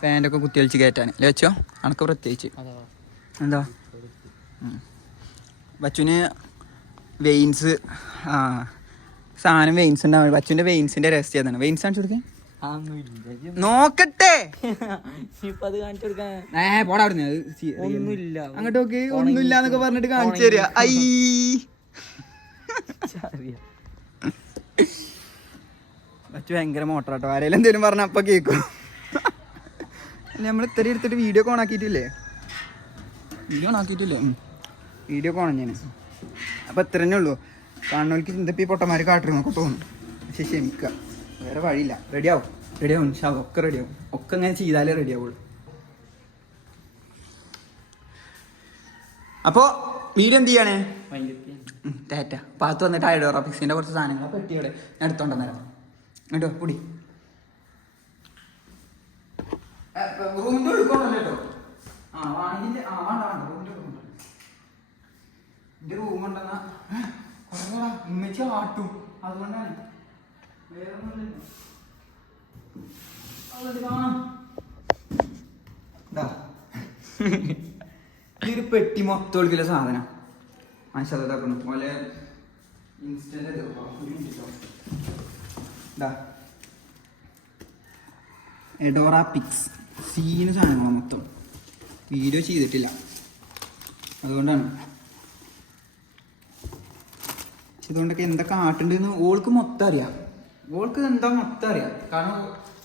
പാൻറ്റൊക്കെ കുത്തി വലിച്ച് കയറ്റാൻ അല്ലേ വെച്ചോ. അനക്ക് പ്രത്യേകിച്ച് എന്താ ബച്ചുവിന് വെയിൻസ് സാധനം വെയിൻസ് ഉണ്ടാവും. ബച്ചുവിന്റെ വെയിൻസിന്റെ രഹസ്യം ഏതാണ്? വെയിൻസ് കാണിച്ചു കൊടുക്കേ നോക്കട്ടെ. പോടാ അവിടുന്ന്. അങ്ങോട്ട് നോക്കി ഒന്നുമില്ല എന്നൊക്കെ പറഞ്ഞിട്ട് കാണിച്ചു തരിക. ബച്ചു ഭയങ്കര മോട്ടറാട്ടോ. ആരെങ്കിലും എന്തേലും പറഞ്ഞ അപ്പൊ കേക്കും. നമ്മൾ ഇത്ര എടുത്തിട്ട് വീഡിയോ ഓൺ ആക്കിയിട്ടില്ലേ? വീഡിയോ ഓൺ ഞാൻ. അപ്പൊ ഇത്ര തന്നെ ഉള്ളൂ. കാണുന്നവർക്ക് ചിന്തപ്പി പൊട്ടന്മാര് കാട്ടിരുന്നൊക്കെ തോന്നും. പക്ഷെ ക്ഷമിക്കുക, വേറെ വഴിയില്ല. റെഡിയാവും ഒക്കെ റെഡിയാവും. ഒക്കെ ഇങ്ങനെ ചെയ്താലേ റെഡിയാവുള്ളൂ. അപ്പോ വീഡിയോ എന്ത് ചെയ്യണേ? ടാറ്റ. പാത്ത് വന്നിട്ട് ഹൈഡ്രോറാപിക്സിന്റെ കുറച്ച് സാധനങ്ങൾ പെട്ടിയോടെ ഞാൻ എടുത്തോണ്ടെന്നേരം കേട്ടോ. പൊടി റൂമിന്റെ ഉള്ളിൽ കേട്ടോ. എന്റെ റൂമുണ്ടെന്നാ ഉമ്മച്ചി ആട്ടും. അതുകൊണ്ടാണ് വേറെ ഇതൊരു പെട്ടി മൊത്തം ഒളിക്കല സാധനം. മനസ്സിലാക്കണം പോലെ എഡോറാപിക്സ് സീന് സാധനങ്ങളാണ് മൊത്തം. വീഡിയോ ചെയ്തിട്ടില്ല, അതുകൊണ്ടാണ്. ഇതുകൊണ്ടൊക്കെ എന്തൊക്കെ ആട്ടുണ്ടെന്ന് ഓൾക്ക് മൊത്തം അറിയാം. ഓൾക്ക് എന്താ മൊത്തം അറിയാം. കാരണം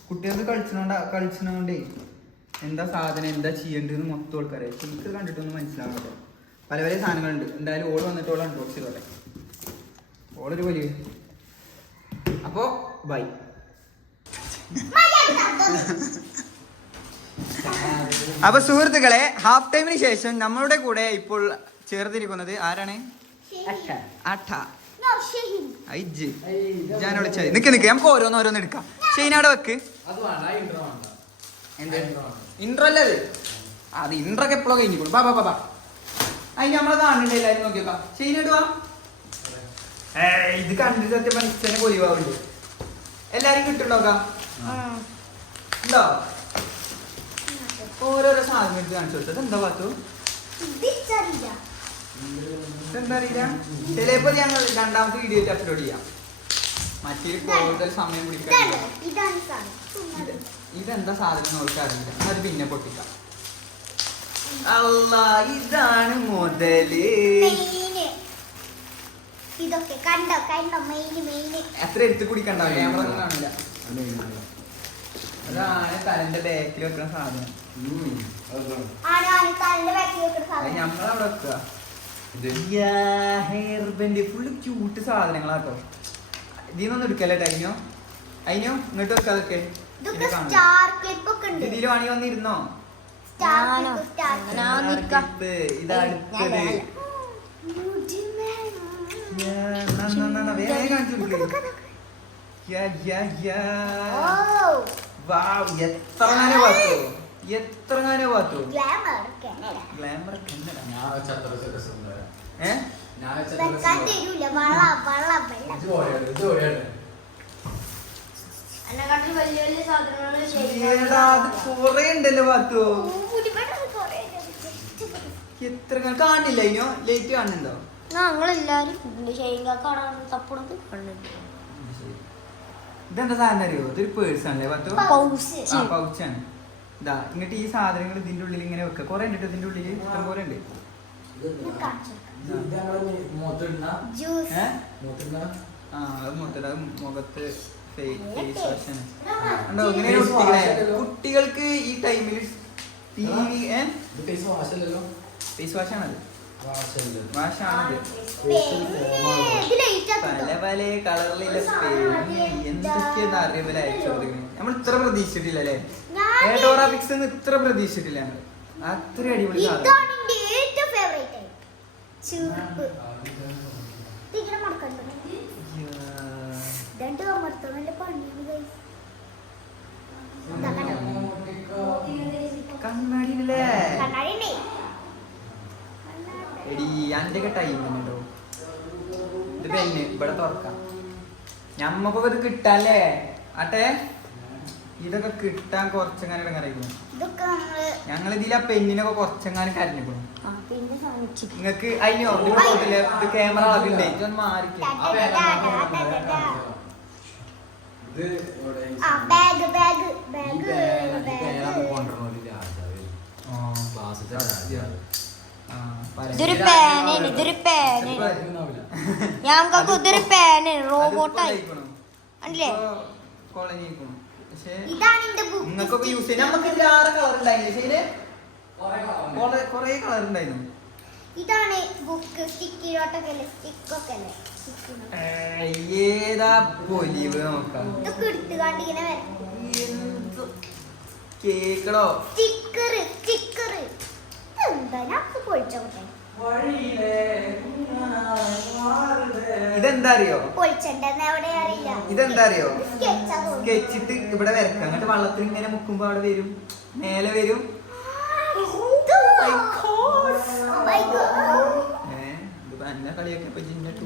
കുട്ടികൾക്ക് കളിച്ചതുകൊണ്ടേ എന്താ സാധനം എന്താ ചെയ്യേണ്ടതെന്ന് മൊത്തം ഓൾക്കറിയാം. എനിക്ക് കണ്ടിട്ടൊന്നും മനസ്സിലാവട്ടെ. പല പല സാധനങ്ങളുണ്ട്. എന്തായാലും ഓള് വന്നിട്ട് ഓൾ അൺബോക്സ് ചെയ്തോട്ടെ. ഓളൊരു വലിയ അപ്പോ ബൈ. അപ്പൊ സുഹൃത്തുക്കളെ, ഹാഫ് ടൈമിന് ശേഷം നമ്മളുടെ കൂടെ ഇപ്പോൾ ചേർത്തിരിക്കുന്നത് ആരാണ്? ഞാൻ വിളിച്ചത്. നിക്ക് നമുക്ക് ഓരോന്ന് എടുക്കാം. ഷെയ്നവിടെ വെക്ക്. ഇൻട്രോ അല്ലേ അത്? ഇൻട്രോ ഒക്കെ എപ്പോഴും കഴിഞ്ഞിക്കോളൂ. ബാ അതിന് നമ്മളെ കാണണ്ടേ? എല്ലാരും നോക്കിയോക്കാം. ഷെയ്നിടുവാ. ഇത് കണ്ടിട്ട് സത്യം പറഞ്ഞ പൊലിവാവുണ്ട്. എല്ലാരും കിട്ടുണ്ടോക്കാം ഉണ്ടോ? ഓരോരോ സാധനം എടുത്ത് കാണിച്ചു കൊടുത്തത്. എന്താ പാത്തു? എന്താ അറിയില്ല. ചിലപ്പോ ഞങ്ങൾ രണ്ടാമത്തെ വീഡിയോ അപ്ലോഡ് ചെയ്യാം. മറ്റേ കൂടുതൽ സമയം പിടിക്കാൻ. ഇതെന്താ സാധനം നോക്കാൻ അറിയില്ല. അത് പിന്നെ പൊട്ടിക്കാം. അല്ല, ഇതാണ് മുതല്. എത്ര എടുത്ത് കുടിക്കണ്ടാവില്ല. ക്യാമറ കാണില്ല. അതാണ് തലന്റെ ബാക്കിൽ വെക്കുന്ന സാധനം. ഞമ്മളവിടെ വെക്കുക. ഹെയർ ബാൻഡ് ഫുള്ള് ക്യൂട്ട് സാധനങ്ങളാട്ടോ. ഇതിന്നൊന്നും എടുക്കല്ലേ അയിനോ? ഇങ്ങോട്ട് വെക്കാതൊക്കെ. ഇതില് വേണി വന്നിരുന്നോ? ഇതടുത്തത് എത്രങ്ങാനോ പാത്തു. ഗ്ലാമർ കൊറേ ഉണ്ടല്ലോ പാത്തു. എത്ര കാണില്ല? അതിനോ ലേറ്റ് കാണുന്നുണ്ടോ? ഇതെന്താ സാധനം അറിയോ? ഇതൊരു പേഴ്സാണല്ലേ പാത്തു? പൗച്ചാണ്. ഇതാ ഇങ്ങോട്ട് ഈ സാധനങ്ങൾ ഇതിന്റെ ഉള്ളിൽ ഇങ്ങനെ വെക്കുക. കൊറേ ഉണ്ട് ഇതിന്റെ ഉള്ളിൽ, ഇഷ്ടം പോലെ ഉണ്ട്. മുഖത്ത് കുട്ടികൾക്ക് ഈ ടൈമിൽ ഫേസ് വാഷാണത്. പല പല കളറിലുള്ള എന്തൊക്കെയാ അറിയുമ്പോൾ അയച്ചു കൊടുക്കുന്നത്. നമ്മൾ ഇത്ര പ്രതീക്ഷിച്ചിട്ടില്ല അല്ലേ? എഡോറാപിക്സ് ഇത്ര പ്രതീക്ഷിച്ചിട്ടില്ല. അത്ര അടിപൊളി കണ്ണാടിയില്ലേ? എടി അതിന്റെയൊക്കെ ടൈം ഉണ്ടോ? ഇത് പെണ്ണ് ഇവിടെ തുറക്കാം. ഞമ്മക്കൊക്കെ ഇത് കിട്ടാല്ലേ ആട്ടെ? ഇതൊക്കെ കിട്ടാൻ കുറച്ചെങ്ങനെ ഇടങ്ങറിയിക്കുന്നു. ഇതൊക്കെ നമ്മള് ഞങ്ങൾ ഇതിൽ ആ പെണ്ണിനൊക്കെ കുറച്ചെങ്ങാനും കരഞ്ഞിരിക്കണം. പിന്നെ സാധിച്ചു. നിങ്ങക്ക് അതിനോ ഇത് ക്യാമറ അളവില്ലേ ഇതൊന്ന് മാറിക്കും. ഇതൊരു പേനാണ്, ഇതൊരു പേനാണ്. ഞങ്ങൾക്ക് ഇതൊരു പേനാണ്, റോബോട്ടായി അല്ലേ? ഇതാണ് എന്റെ ബുക്ക്. നിങ്ങൾക്കൊക്കെ യൂസ് ചെയ്യാൻ നമുക്ക് ഇതിൽ 6 കളർ ഉണ്ടായില്ലേ? കൊറേ കളർ ഉണ്ടായിരുന്നു. ഇതാണ് ബുക്ക്. സ്റ്റിക്കിലോട്ടൊക്കെ സ്റ്റിക്കൊക്കെ അല്ലേ? ഏതാ പൊലിവ് നോക്കാം. ഇതൊക്കെ എടുത്തുകാണ്ട് ഇങ്ങനെ കേക്കടോ സ്റ്റിക്കർ സ്റ്റിക്കർ. എന്താ ഞാൻ പൊളിച്ചോട്ടെ. ഇതെന്താ അറിയോ? പൊളിച്ചണ്ടെന്ന് എവിടെ അറിയില്ല. ഇതെന്താ അറിയോ? സ്കെച്ചാ തോന്നുന്നു. സ്കെച്ചിട്ട് ഇവിടെ വരക്കാം. എന്നിട്ട് വള്ളത്തിൽ ഇങ്ങനെ മുക്കുമ്പോ അവിടെ വരും, മേലെ വരും. എന്നെ കളിയൊക്കെ ഇപ്പൊ ജിന്നിട്ട്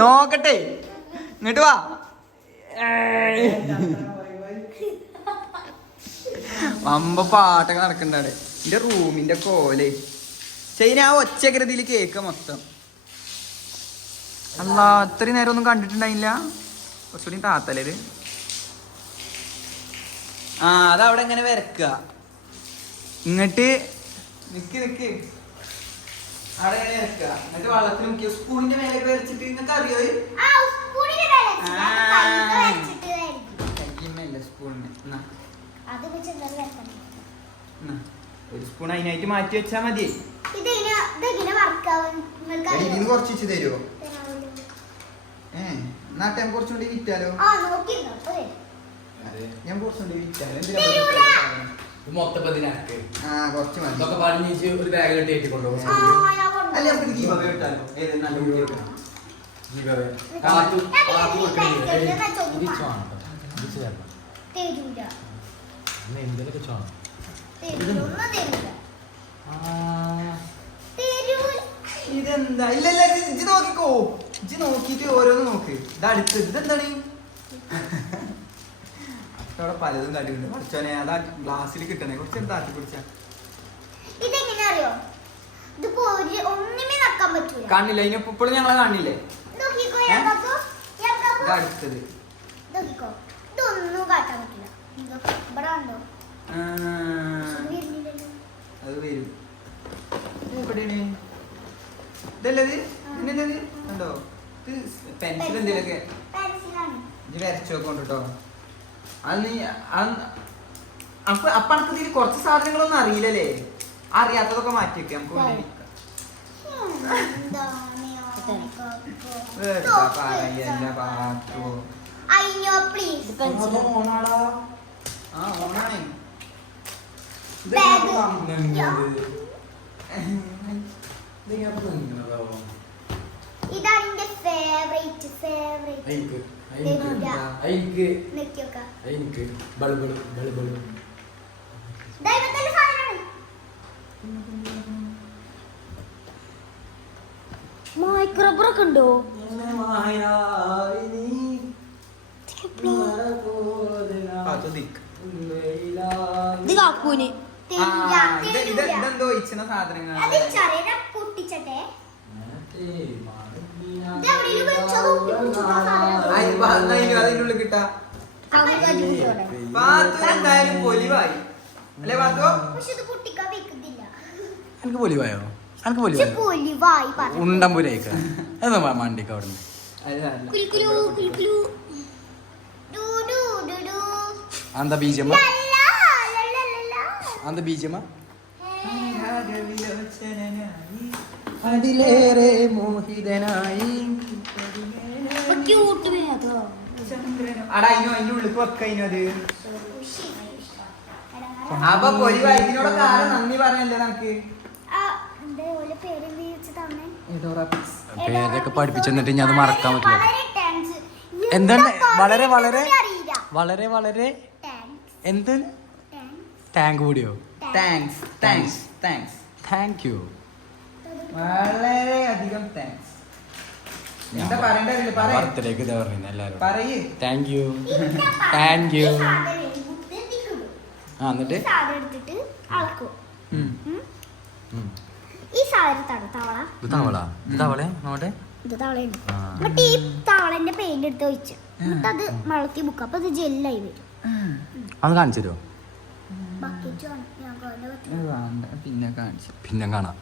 നോക്കട്ടെ. ഇങ്ങോട്ട് വാ. അമ്പ പാട്ടൊക്കെ നടക്കണ്ടാണ്. എന്റെ റൂമിന്റെ കോല് ചൈന ആ ഒച്ചകൃതിയിൽ കേക്ക് മൊത്തം. അല്ല അത്രയും നേരം ഒന്നും കണ്ടിട്ടുണ്ടായില്ല. കുറച്ചുകൂടി താത്തലത്. ആ അതവിടെ ഇങ്ങനെ വരക്കുക. ഇങ്ങട്ട് നിക്ക് നിക്ക് അവിടെ ഇങ്ങനെ വരക്കുക. എന്നിട്ട് വള്ളത്തിൽ മുക്കിയ സ്പൂണിന്റെ മേലെ വരച്ചിട്ട് നിങ്ങൾക്ക് അറിയോ? സ്പൂണിന് ഒരു സ്പൂൺ അതിനായിട്ട് മാറ്റി വെച്ചാ മതി. ഇതിന് കുറച്ച് തരുമോ? നാട്ടെ കുറച്ചുകൂടി വിറ്റാലോ? ഞാൻ കുറച്ചുകൂടി വിറ്റാലോ? കുറച്ച് മതി. ഒരു ബാഗിലിട്ട് ഏറ്റിക്കൊണ്ടുപോകും. അല്ല നമുക്ക് ഗീവ് അവേ ഇട്ടാലോ? ഏത് നല്ല കുട്ടികൾക്ക് ഇതെന്താ? ഇല്ല ഇല്ല ഇജ്ജ് നോക്കിക്കോ. ഇജ്ജ് നോക്കിട്ട് ഓരോന്ന് നോക്ക്. ഇത് അടുത്തത് ഇതെന്താണ്? അവിടെ പലതും കടിയുണ്ട്. കുറച്ചോനെ അതാ ഗ്ലാസ്സിൽ കിട്ടണേ. കുറച്ച് താത്തി പിടിച്ച കാണില്ല. ഇതിന് ഇപ്പോഴും ഞങ്ങളെ കാണില്ലേ? അടുത്തത് അത് വരും. എവിടെയാണ് ഇതല്ലത്? പിന്നെന്തത് കണ്ടോ? ഇത് പെൻസിൽ എന്തെങ്കിലുമൊക്കെ ഇത് വരച്ചു നോക്കോണ്ട് കേട്ടോ. അത് നീ അപ്പൊ അനക്ക് ഇതിൽ കുറച്ച് സാധനങ്ങളൊന്നും അറിയില്ലല്ലേ? അറിയാത്തതൊക്കെ മാറ്റി വെക്കാം. നമുക്ക് വേണ്ടി ഇതാണ് എന്റെ ഫേവറേറ്റ് മൈക്രോബ്രൊക്കെ ഉണ്ടോ? ഇത് കാക്കൂന് ഇതെന്തോ ഇച്ചിന സാധനങ്ങൾ. പൊട്ടിച്ചട്ടെ. അതിനുള്ളിൽ കിട്ടാ എന്തായാലും പൊലിവായി അല്ലേ പാത്തോ? പക്ഷെ ഇത് പൊട്ടിക്കാൻ വെക്കുന്നില്ല. എനിക്ക് പൊലിവായോ? എനിക്ക് പൊലിവായി ഉണ്ടമ്പൂരേക്ക എന്നാ മണ്ടിക്ക് അവിടുന്ന് എന്താ ബീജമ്മ? എന്താ ബീജമ്മ? അതിലേറെ മോഹിതനായി അപ്പൊ പൊലിവായി. ഇതിനോടൊക്കെ ആരും നന്ദി പറഞ്ഞല്ലേ നമുക്ക്? പേരൊക്കെ പഠിപ്പിച്ചെന്നിട്ട് ഞാൻ അത് മറക്കാൻ പറ്റില്ല. എന്താണ് വളരെ വളരെ വളരെ വളരെ എന്ത് ടാങ്ക് കൂടിയോ? Thanks thanks thanks thank you. വളരെ അധികം താങ്ക്സ്. എന്താ പറയണ്ടറിയില്ല, പറയ് ബർത്ത്ഡേക്ക് ഇതാ പറയുന്നത് എല്ലാവരും. പറയ്. Thank you thank you. ആ എന്നിട്ട് സാധനം എടുത്തിട്ട് അളക്കും. ഉം. ഈ സാധനം തവള ഇത് തവള. ഇത് തവളെ നോട്ടെ. ഇത് തവളയുണ്ട്. ആ. എന്നിട്ട് ഈ തവളന്റെ പെയിന്റ് എടുത്ത് ഒഴിച്ച് എന്നിട്ട് അത് വളർത്തി മുക്കുക. അപ്പൊ ഇത് ജെല്ലായി വരും. അത് കാണിച്ചു തരുമോ? ബക്കറ്റ് വേണം ഞങ്ങൾക്ക് അതിന്റെ പറ്റും. അത് വേണ്ട, പിന്നെ കാണിച്ചു. പിന്നെ കാണാം.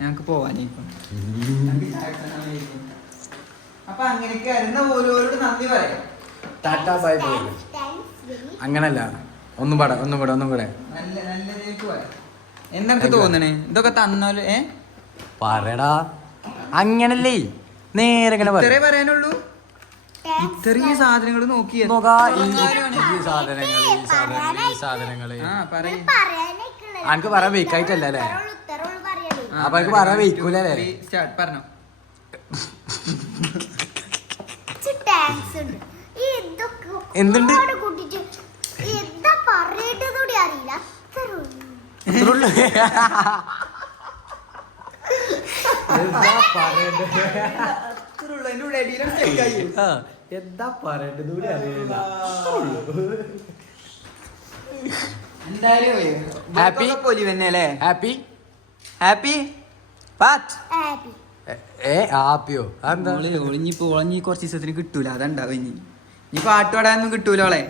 ഞങ്ങക്ക് പോവാനേക്കും. അപ്പൊ അങ്ങനെയൊക്കെ ആയിരുന്നു. ഓരോരോട് നന്ദി പറയാം. Tata bye bye. അങ്ങനല്ല, ഒന്നും പാടാ, ഒന്നും കൂടെ, ഒന്നും കൂടെ നല്ല നല്ലതേക്ക് പറയാം. എന്തൊക്കെ തോന്നണേ ഇതൊക്കെ തന്നാല്? പറയടാ. അങ്ങനല്ലേ, നേരെ ഇങ്ങനെ പറ. ഇത്രേ പറയാനുള്ളൂ. ഇത്രയും സാധനങ്ങൾ നോക്കി നോക്കാ. ഈ സാധനങ്ങള്, ഈ സാധനങ്ങള്, ഈ സാധനങ്ങള്. ആ പറയും. അനക്ക് പറയാൻ വെയ്ക്കായിട്ടല്ല അല്ലേ? അപ്പൊ എനിക്ക് പറയാൻ വെയ്ക്കൂലേ? പറഞ്ഞോ. എന്തുണ്ട്? എന്താ പറയേണ്ടത് കൂടി അറിയില്ല. ഇത്രയുള്ളൂ. ആ, എന്താ പറയേണ്ടത് കൂടി അറിയില്ല. Happy? പൊലി തന്നെ അല്ലേ? ഹാപ്പി ഹാപ്പി പാറ്റ്. ഹാപ്പി ഹാപ്പിയോ? അതെന്താ? ഒളിഞ്ഞിപ്പോ ഒളിഞ്ഞി കുറച്ച് ദിവസത്തിന് കിട്ടൂല. അതുണ്ടാവും. ഇനി പാട്ട് പാടാനൊന്നും കിട്ടൂല ഓളെ.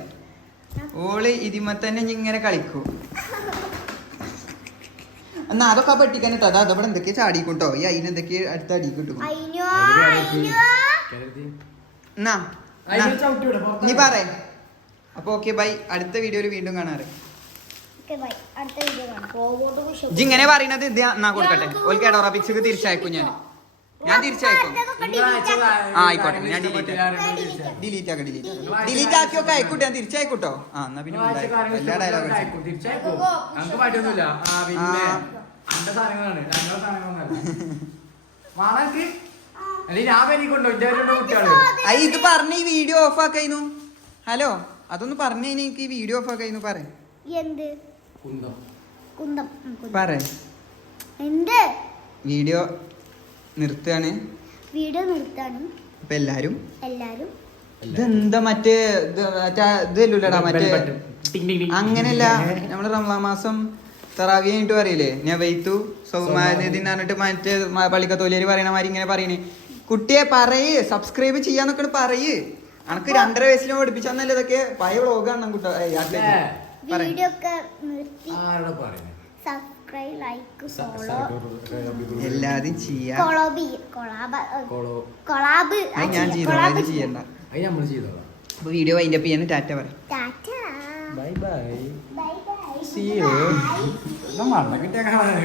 ഓള് ഇതിമ തന്നെ ഇങ്ങനെ കളിക്കൂ. എന്നാ അതൊക്കെ പെട്ടിക്കാൻ അതാ അതവിടെ എന്തൊക്കെയാ ചാടിക്കൂട്ടോ. ഈ അതിനെന്തൊക്കെ അടുത്ത അടി കിട്ടും. അയ്യോ എന്നാ നീ പറ. അപ്പൊ ഓക്കെ ബൈ. അടുത്ത വീഡിയോയിൽ വീണ്ടും കാണാറ്. അടുത്ത വീഡിയോ കാണാം. ഇജ്ജ് ഇങ്ങനെ പറയണത് ഇത് എന്നാ കൊടുക്കട്ടെ. ഓൾക്ക് എഡോറ പിക്സ് തിരിച്ചയക്കും. ഞാൻ തിരിച്ചയക്കും. ആ ആയിക്കോട്ടെ. ഞാൻ ഡിലീറ്റ് ആക്കിയൊക്കെ അയക്കൂട്ടെ. ഞാൻ തിരിച്ചയക്കൂട്ടോ. ആ എന്നാ പിന്നെ എല്ലാ ഡയലോഗും ഇത് പറഞ്ഞ ഈ വീഡിയോ ഓഫ് ആക്കായിരുന്നു. ഹലോ അതൊന്ന് പറഞ്ഞു. എനിക്ക് ഈ വീഡിയോ ഓഫ് ആക്കായിരുന്നു. പറ എന്ത് കുന്തം പറ. എന്ത് വീഡിയോ നിർത്തുകയാണ്. വീഡിയോ നിർത്താനും. അപ്പൊ എല്ലാരും എല്ലാരും ഇതെന്താ മറ്റേ ഇതല്ലൂലടാ മറ്റേ അങ്ങനെയല്ല. നമ്മള് റമളാൻ മാസം തറാവി കഴിഞ്ഞിട്ട് പറയില്ലേ നെവൈത്തു സൗമാനിന്ന് പറഞ്ഞിട്ട് മറ്റേ പള്ളിക്കത്തോലിയര് പറയണ മാതിരി ഇങ്ങനെ പറയണേ. കുട്ടിയെ പറയ്, സബ്സ്ക്രൈബ് ചെയ്യാന്നൊക്കെ പറയ്. അനക്ക് 2.5 വയസ്സിൽ പഠിപ്പിച്ചല്ലേ ഇതൊക്കെ? പഴയ വ്ളോഗാണ് കുട്ടോ. വീഡിയോ ഒക്കെ നിർത്തി സബ്സ്ക്രൈബ്, ലൈക്ക്, ഫോളോ എല്ലാരും ചെയ്യാം. കൊളാബ് ഞാൻ ചെയ്തോളാം. ചെയ്യണ്ട. അപ്പൊ വീഡിയോ വൈൻഡ് അപ്പ് ചെയ്യാൻ ടാറ്റ പറ. Bye bye. Bye bye. See you. മണ്ണ കിട്ടിയ കാണാൻ